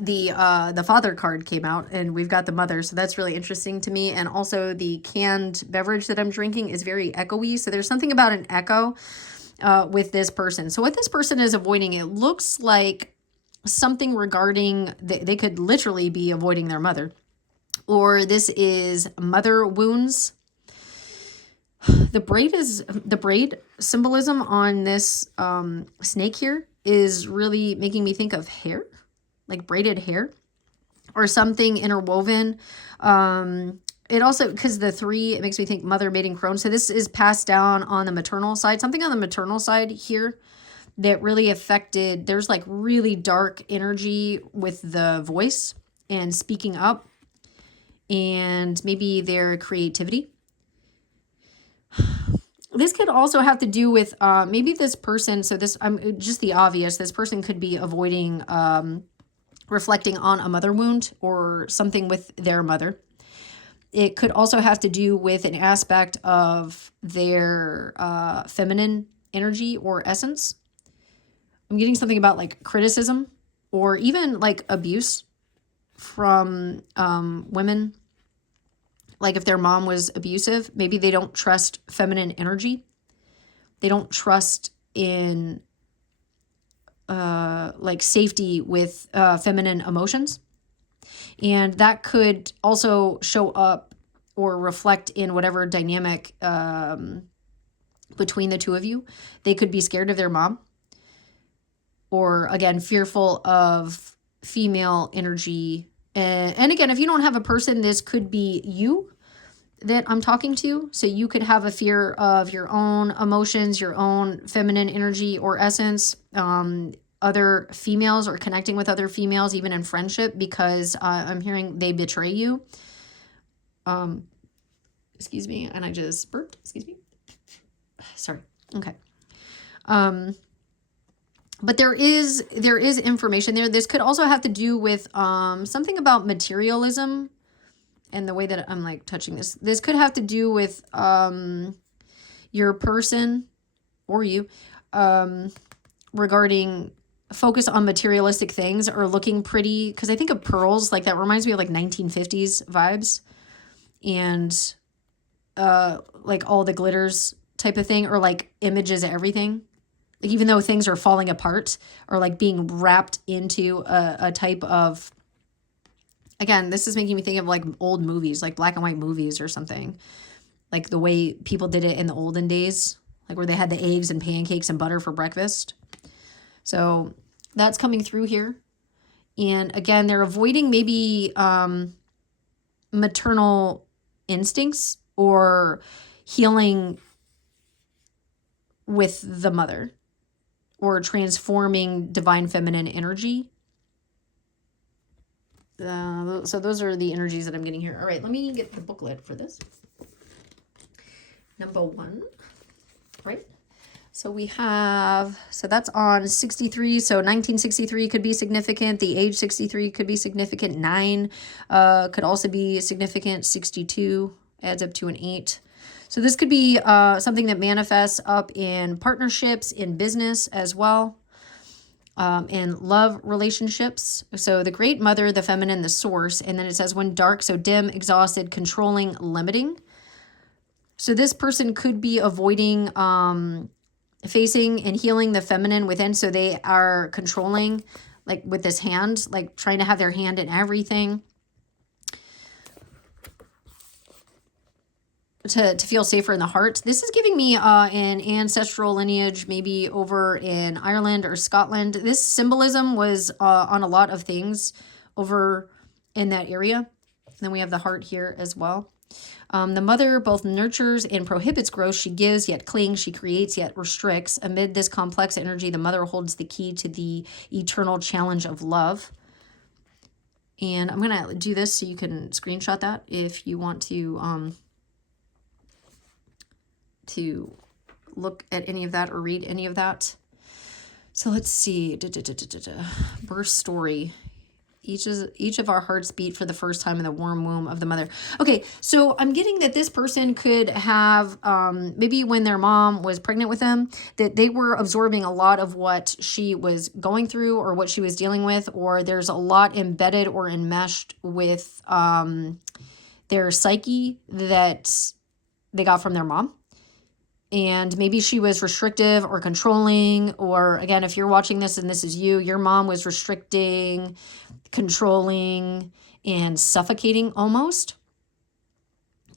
the father card came out, and we've got the mother. So that's really interesting to me. And also the canned beverage that I'm drinking is very echoey. So there's something about an echo with this person. So what this person is avoiding, it looks like something regarding, they could literally be avoiding their mother, or this is mother wounds. The braid symbolism on this snake here is really making me think of hair, like braided hair or something interwoven. It also, because the 3, it makes me think mother, maiden, crone. So this is passed down on the maternal side, something on the maternal side here that really affected. There's like really dark energy with the voice and speaking up, and maybe their creativity. This could also have to do with maybe this person. So this, just the obvious, this person could be avoiding reflecting on a mother wound or something with their mother. It could also have to do with an aspect of their feminine energy or essence. I'm getting something about like criticism, or even like abuse from women. Like if their mom was abusive, maybe they don't trust feminine energy. They don't trust in like safety with feminine emotions. And that could also show up or reflect in whatever dynamic between the two of you. They could be scared of their mom, or again, fearful of female energy. And again, if you don't have a person, this could be you that I'm talking to. So you could have a fear of your own emotions, your own feminine energy or essence, other females, or connecting with other females, even in friendship, because I'm hearing they betray you. Excuse me. And I just burped. Excuse me. Sorry. Okay. But there is information there. This could also have to do with something about materialism and the way that I'm like touching this. This could have to do with your person or you regarding focus on materialistic things or looking pretty. Because I think of pearls, like that reminds me of like 1950s vibes and like all the glitters type of thing, or like images of everything. Like even though things are falling apart or like being wrapped into a type of, again, this is making me think of like old movies, like black and white movies or something. Like the way people did it in the olden days, like where they had the eggs and pancakes and butter for breakfast. So that's coming through here. And again, they're avoiding maybe maternal instincts or healing with the mother, or transforming divine feminine energy. So those are the energies that I'm getting here. All right, let me get the booklet for this. Number 1, right? So we have, so that's on 63. So 1963 could be significant. The age 63 could be significant. 9 could also be significant. 62 adds up to an 8. So this could be something that manifests up in partnerships, in business as well, in love relationships. So the great mother, the feminine, the source. And then it says when dark, so dim, exhausted, controlling, limiting. So this person could be avoiding facing and healing the feminine within. So they are controlling, like with this hand, like trying to have their hand in everything. To feel safer in the heart. This is giving me an ancestral lineage, maybe over in Ireland or Scotland. This symbolism was on a lot of things over in that area. And then we have the heart here as well. The mother both nurtures and prohibits growth. She gives, yet clings. She creates, yet restricts. Amid this complex energy, the mother holds the key to the eternal challenge of love. And I'm going to do this so you can screenshot that if you want to look at any of that or read any of that. So let's see. Birth story. Each of our hearts beat for the first time in the warm womb of the mother. Okay, so I'm getting that this person could have, maybe when their mom was pregnant with them, that they were absorbing a lot of what she was going through or what she was dealing with, or there's a lot embedded or enmeshed with their psyche that they got from their mom. And maybe she was restrictive or controlling, or again, if you're watching this and this is you, your mom was restricting, controlling, and suffocating almost.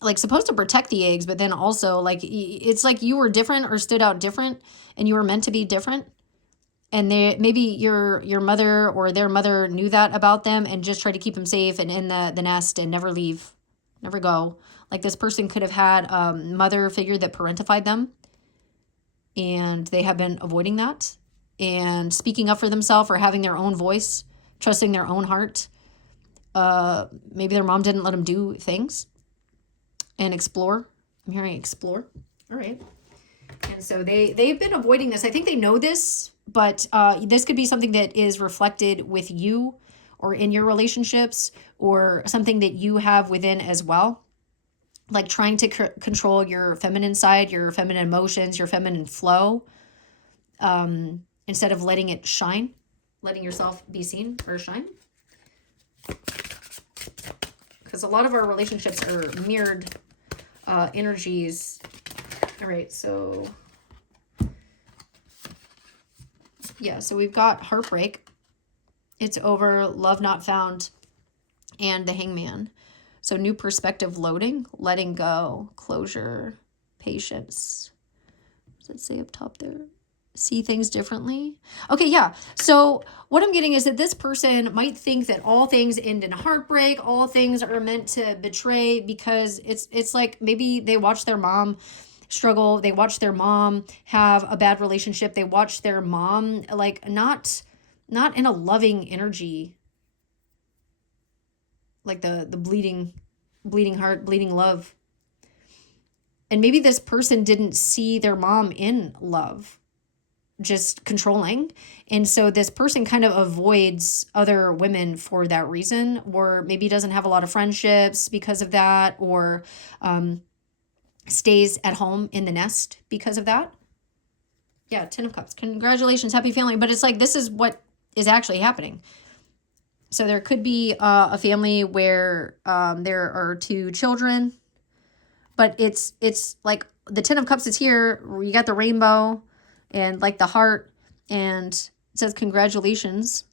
Like supposed to protect the eggs, but then also like it's like you were different or stood out different and you were meant to be different. And they maybe your mother or their mother knew that about them and just tried to keep them safe and in the nest and never leave, never go. Like this person could have had a mother figure that parentified them, and they have been avoiding that and speaking up for themselves or having their own voice, trusting their own heart. Maybe their mom didn't let them do things and explore. I'm hearing explore. All right. And so they've been avoiding this. I think they know this, but this could be something that is reflected with you or in your relationships or something that you have within as well. Like trying to control your feminine side, your feminine emotions, your feminine flow, instead of letting it shine, letting yourself be seen or shine. Because a lot of our relationships are mirrored energies. All right, so yeah, so we've got heartbreak. It's over, love not found, and the hangman. So new perspective loading, letting go, closure, patience. What does it say up top there? See things differently. Okay, yeah. So what I'm getting is that this person might think that all things end in heartbreak, all things are meant to betray, because it's like maybe they watch their mom struggle, they watch their mom have a bad relationship, they watch their mom like not in a loving energy, like the bleeding heart, bleeding love. And maybe this person didn't see their mom in love, just controlling. And so this person kind of avoids other women for that reason, or maybe doesn't have a lot of friendships because of that, or stays at home in the nest because of that. Yeah, 10 of Cups. Congratulations, happy family. But it's like, this is what is actually happening. So there could be a family where there are 2 children, but it's like the 10 of Cups is here. You got the rainbow and like the heart, and it says congratulations.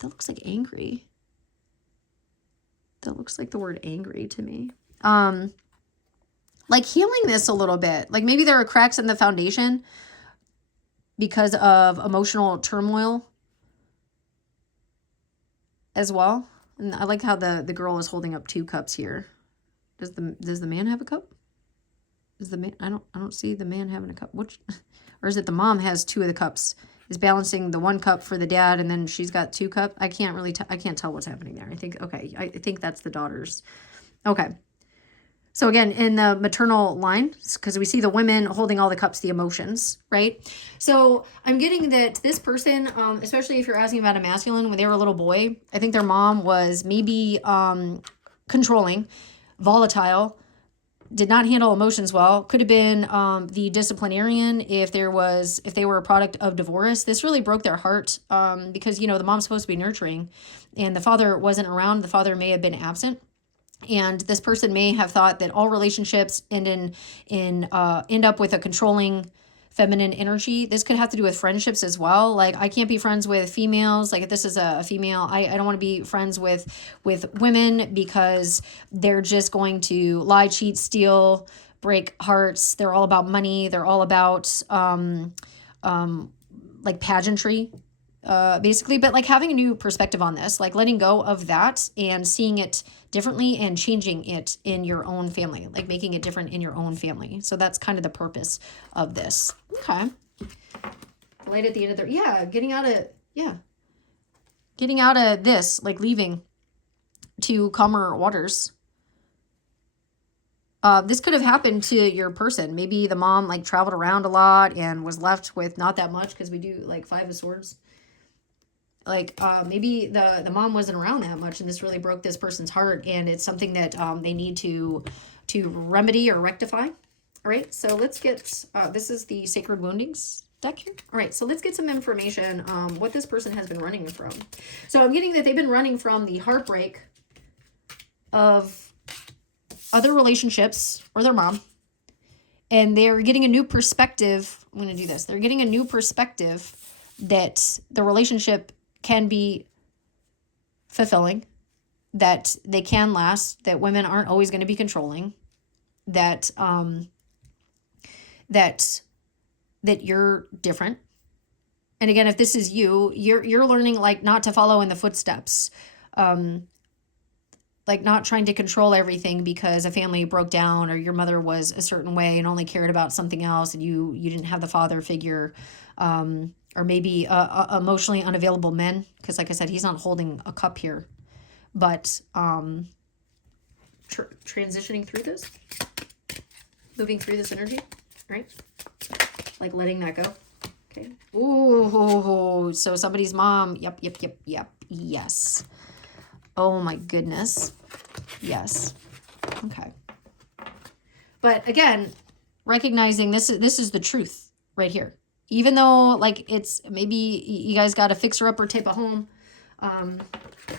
That looks like angry. That looks like the word angry to me. Like healing this a little bit. Like maybe there are cracks in the foundation because of emotional turmoil as well. And I like how the girl is holding up 2 cups here. Does the man have a cup? Is the man, I don't see the man having a cup. Which, or is it the mom has 2 of the cups, is balancing the 1 cup for the dad, and then she's got 2 cups. I can't really I can't tell what's happening there. I think, okay, I think that's the daughters. Okay. So again, in the maternal line, because we see the women holding all the cups, the emotions, right? So I'm getting that this person, especially if you're asking about a masculine, when they were a little boy, I think their mom was maybe controlling, volatile, did not handle emotions well. Could have been the disciplinarian if they were a product of divorce. This really broke their heart because, the mom's supposed to be nurturing and the father wasn't around. The father may have been absent. And this person may have thought that all relationships end up with a controlling feminine energy. This could have to do with friendships as well. Like, I can't be friends with females. Like, if this is a female, I don't want to be friends with women because they're just going to lie, cheat, steal, break hearts. They're all about money. They're all about like pageantry. Basically, but like having a new perspective on this, like letting go of that and seeing it differently and changing it in your own family, like making it different in your own family. So that's kind of the purpose of this. Okay. Light at the end of the, getting out of this, like leaving to calmer waters. This could have happened to your person. Maybe the mom like traveled around a lot and was left with not that much, because we do like 5 of Swords. Like maybe the mom wasn't around that much, and this really broke this person's heart, and it's something that they need to remedy or rectify. All right, so let's get, this is the Sacred Woundings deck here. All right, so let's get some information what this person has been running from. So I'm getting that they've been running from the heartbreak of other relationships or their mom, and they're getting a new perspective. I'm going to do this. They're getting a new perspective that the relationship can be fulfilling, that they can last, that women aren't always going to be controlling, that that you're different. And again, if this is you're learning like not to follow in the footsteps, like not trying to control everything because a family broke down or your mother was a certain way and only cared about something else, and you didn't have the father figure. Or maybe emotionally unavailable men, because like I said, he's not holding a cup here. But transitioning through this, moving through this energy, right? Like letting that go. Okay. Ooh, so somebody's mom. Yep. Yes. Oh my goodness. Yes. Okay. But again, recognizing this is the truth right here. Even though, like, it's maybe you guys got a fixer-upper type of home,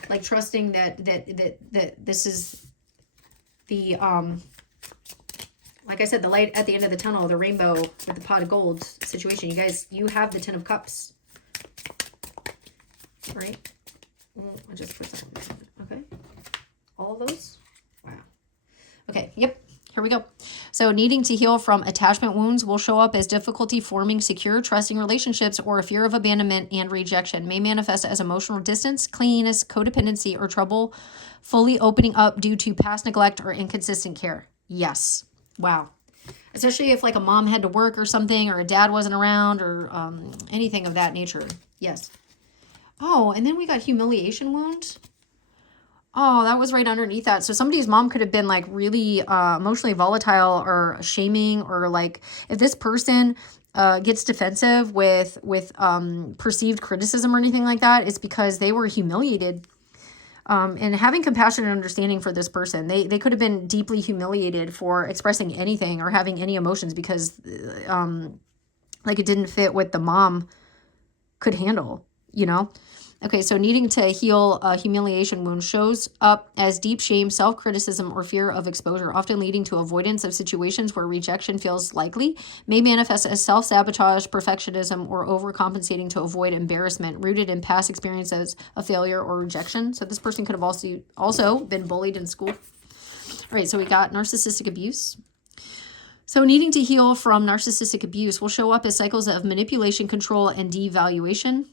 like trusting that this is the, like I said, the light at the end of the tunnel, the rainbow with the pot of gold situation. You guys, you have the 10 of Cups, right? I just put something. Okay. All of those? Wow. Okay, yep. Here we go. So needing to heal from attachment wounds will show up as difficulty forming secure, trusting relationships, or a fear of abandonment and rejection. May manifest as emotional distance, clinginess, codependency, or trouble fully opening up due to past neglect or inconsistent care. Yes. Wow. Especially if like a mom had to work or something, or a dad wasn't around, or anything of that nature. Yes. Oh, and then we got humiliation wound. Oh, that was right underneath that. So somebody's mom could have been like really emotionally volatile or shaming, or like if this person gets defensive with perceived criticism or anything like that, it's because they were humiliated. And having compassion and understanding for this person, they could have been deeply humiliated for expressing anything or having any emotions because like it didn't fit what the mom could handle, you know? Okay, so needing to heal a humiliation wound shows up as deep shame, self-criticism, or fear of exposure, often leading to avoidance of situations where rejection feels likely, may manifest as self-sabotage, perfectionism, or overcompensating to avoid embarrassment, rooted in past experiences of failure or rejection. So this person could have also been bullied in school. All right, so we got narcissistic abuse. So needing to heal from narcissistic abuse will show up as cycles of manipulation, control, and devaluation,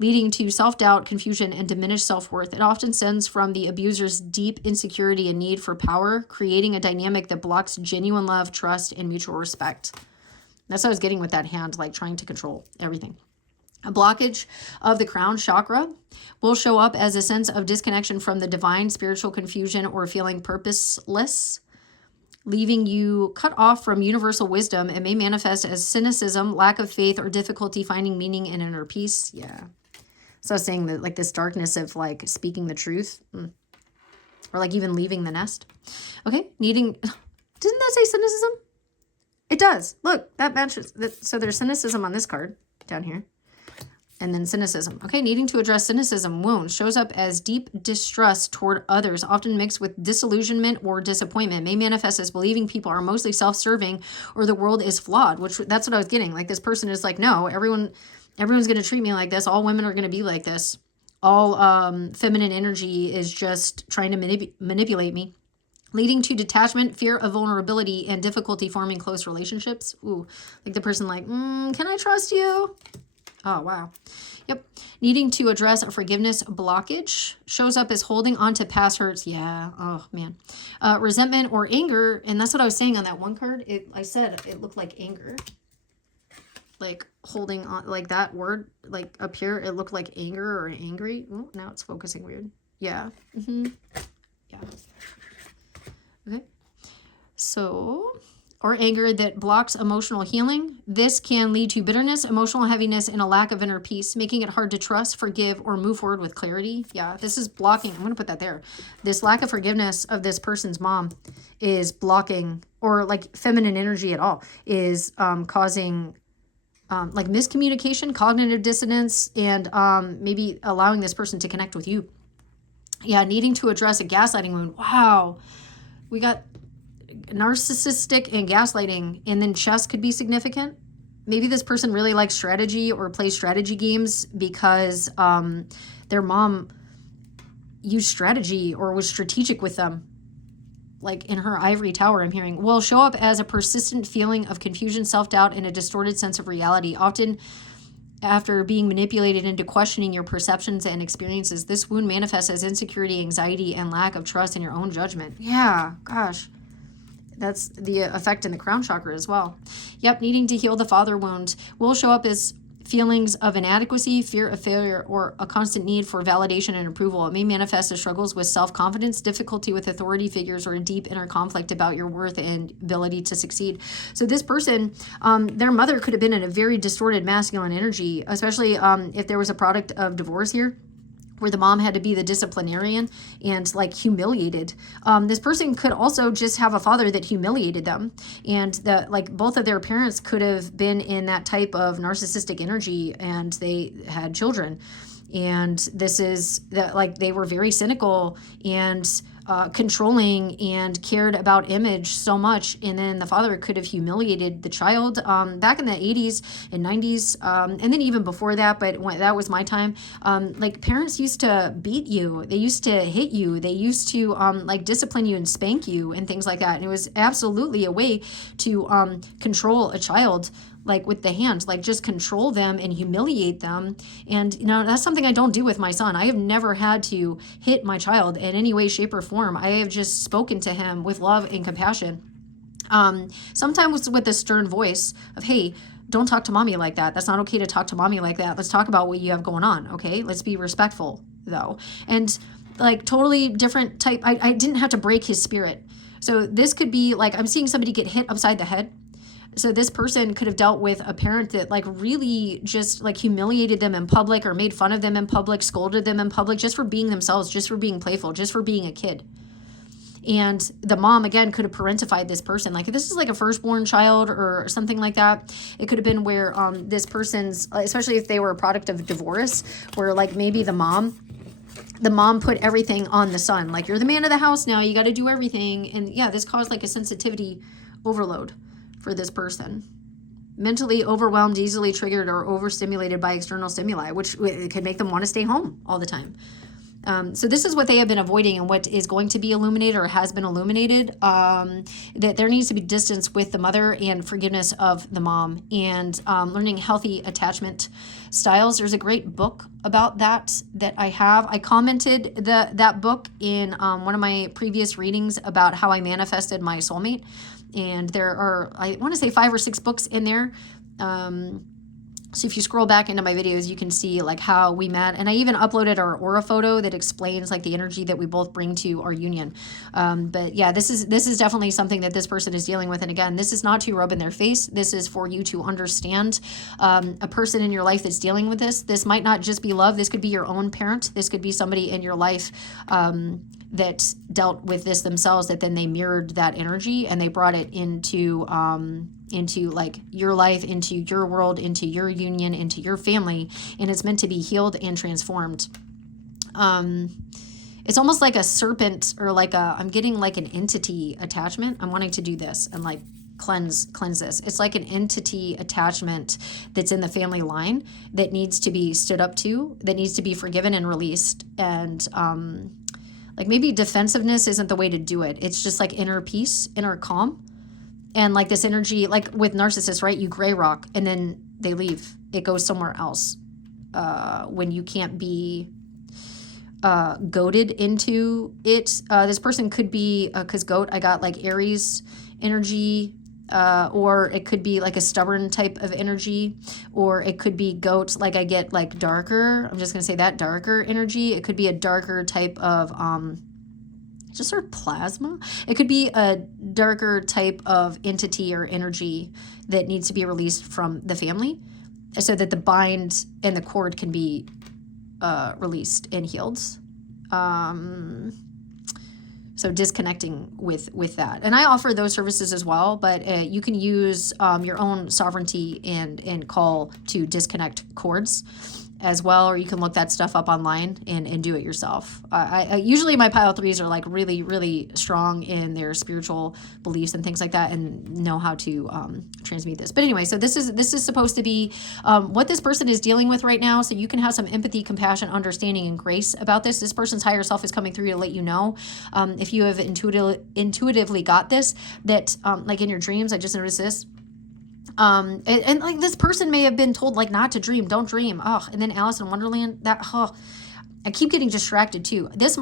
leading to self-doubt, confusion, and diminished self-worth. It often stems from the abuser's deep insecurity and need for power, creating a dynamic that blocks genuine love, trust, and mutual respect. That's what I was getting with that hand, like trying to control everything. A blockage of the crown chakra will show up as a sense of disconnection from the divine, spiritual confusion, or feeling purposeless, leaving you cut off from universal wisdom. It may manifest as cynicism, lack of faith, or difficulty finding meaning and inner peace. Yeah. So I was saying that like this darkness of like speaking the truth, or like even leaving the nest. Okay, didn't that say cynicism? It does. Look, that matches. So there's cynicism on this card down here. And then cynicism. Okay, needing to address cynicism wound shows up as deep distrust toward others, often mixed with disillusionment or disappointment. May manifest as believing people are mostly self-serving or the world is flawed, which that's what I was getting. Like this person is like, no, everyone's going to treat me like this. All women are going to be like this. All feminine energy is just trying to manipulate me, leading to detachment, fear of vulnerability, and difficulty forming close relationships. Ooh, like the person like, can I trust you? Oh, wow. Yep. Needing to address a forgiveness blockage shows up as holding on to past hurts. Yeah. Oh, man. Resentment or anger. And that's what I was saying on that one card. I said it looked like anger. Like holding on, like that word, like up here, it looked like anger or angry. Oh, now it's focusing weird. Yeah. Yeah. Okay. So... or anger that blocks emotional healing. This can lead to bitterness, emotional heaviness, and a lack of inner peace, making it hard to trust, forgive, or move forward with clarity. Yeah, this is blocking. I'm going to put that there. This lack of forgiveness of this person's mom is blocking, or like feminine energy at all, is causing like miscommunication, cognitive dissonance, and maybe allowing this person to connect with you. Yeah, needing to address a gaslighting wound. Wow. We got narcissistic and gaslighting, and then chess could be significant. Maybe this person really likes strategy or plays strategy games because their mom used strategy or was strategic with them, like in her ivory tower. I'm hearing will show up as a persistent feeling of confusion, self-doubt, and a distorted sense of reality, often after being manipulated into questioning your perceptions and experiences. This wound manifests as insecurity, anxiety, and lack of trust in your own judgment. Yeah, gosh. That's the effect in the crown chakra as well. Yep, needing to heal the father wound will show up as feelings of inadequacy, fear of failure, or a constant need for validation and approval. It may manifest as struggles with self-confidence, difficulty with authority figures, or a deep inner conflict about your worth and ability to succeed. So this person, their mother could have been in a very distorted masculine energy, especially if there was a product of divorce here, where the mom had to be the disciplinarian and like humiliated. This person could also just have a father that humiliated them, and that like both of their parents could have been in that type of narcissistic energy, and they had children. And this is that like they were very cynical and controlling and cared about image so much, and then the father could have humiliated the child back in the 80s and 90s, and then even before that, but when that was my time, like parents used to beat you, they used to hit you, they used to like discipline you and spank you and things like that, and it was absolutely a way to control a child, like with the hand, like just control them and humiliate them. And you know, that's something I don't do with my son. I have never had to hit my child in any way, shape, or form. I have just spoken to him with love and compassion. Sometimes with a stern voice of, hey, don't talk to mommy like that. That's not okay to talk to mommy like that. Let's talk about what you have going on. Okay. Let's be respectful though. And like totally different type. I didn't have to break his spirit. So this could be like, I'm seeing somebody get hit upside the head. So this person could have dealt with a parent that like really just like humiliated them in public, or made fun of them in public, scolded them in public, just for being themselves, just for being playful, just for being a kid. And the mom, again, could have parentified this person. Like, if this is like a firstborn child or something like that, it could have been where this person's, especially if they were a product of divorce, where like maybe the mom put everything on the son. Like, you're the man of the house now, you got to do everything. And yeah, this caused like a sensitivity overload for this person. Mentally overwhelmed, easily triggered, or overstimulated by external stimuli, which could make them want to stay home all the time. So this is what they have been avoiding, and what is going to be illuminated, or has been illuminated, that there needs to be distance with the mother and forgiveness of the mom, and learning healthy attachment styles. There's a great book about that I have. I commented that book in one of my previous readings about how I manifested my soulmate. And there are, I want to say, 5 or 6 books in there. So if you scroll back into my videos, you can see like how we met. And I even uploaded our aura photo that explains like the energy that we both bring to our union. But yeah, this is definitely something that this person is dealing with. And again, this is not to rub in their face. This is for you to understand a person in your life that's dealing with this. This might not just be love. This could be your own parent. This could be somebody in your life that dealt with this themselves, that then they mirrored that energy and they brought it into like your life, into your world, into your union, into your family, and it's meant to be healed and transformed. It's almost like a serpent, or like I'm getting like an entity attachment. I'm wanting to do this and like cleanse this. It's like an entity attachment that's in the family line that needs to be stood up to, that needs to be forgiven and released. And like maybe defensiveness isn't the way to do it. It's just like inner peace, inner calm. And like this energy, like with narcissists, right? You gray rock and then they leave. It goes somewhere else. When you can't be goaded into it. This person could be, because goat, I got like Aries energy, or it could be like a stubborn type of energy, or it could be goat, like I get like darker. I'm just going to say that darker energy. It could be a darker type of, just sort of plasma. It could be a darker type of entity or energy that needs to be released from the family, so that the bind and the cord can be released and healed. So disconnecting with that. And I offer those services as well, but you can use your own sovereignty and call to disconnect cords as well, or you can look that stuff up online and do it yourself. I usually my pile 3s are like really, really strong in their spiritual beliefs and things like that, and know how to transmute this. But anyway, so this is supposed to be what this person is dealing with right now, so you can have some empathy, compassion, understanding, and grace about this. This person's higher self is coming through to let you know, if you have intuitively got this, that like in your dreams. I just noticed this. And like this person may have been told like not to dream, don't dream. And then Alice in Wonderland, I keep getting distracted too. This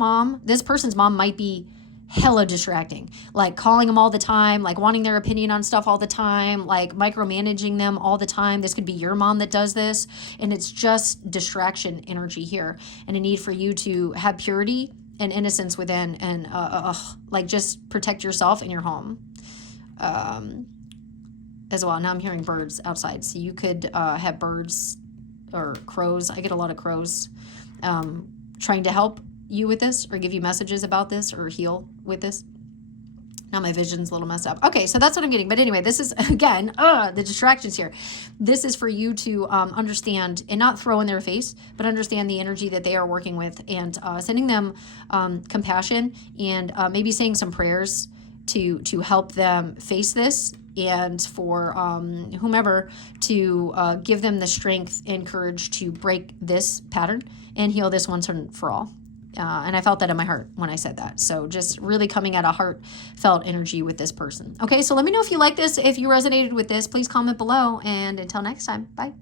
person's mom might be hella distracting, like calling them all the time, like wanting their opinion on stuff all the time, like micromanaging them all the time. This could be your mom that does this, and it's just distraction energy here, and a need for you to have purity and innocence within, and like just protect yourself and your home. As well. Now I'm hearing birds outside. So you could have birds or crows. I get a lot of crows trying to help you with this, or give you messages about this, or heal with this. Now my vision's a little messed up. Okay, so that's what I'm getting. But anyway, this is, again, the distractions here. This is for you to understand, and not throw in their face, but understand the energy that they are working with, and sending them compassion, and maybe saying some prayers to help them face this, and for whomever to give them the strength and courage to break this pattern and heal this once and for all. And I felt that in my heart when I said that. So just really coming at a heartfelt energy with this person. Okay, so let me know if you like this. If you resonated with this, please comment below. And until next time, bye.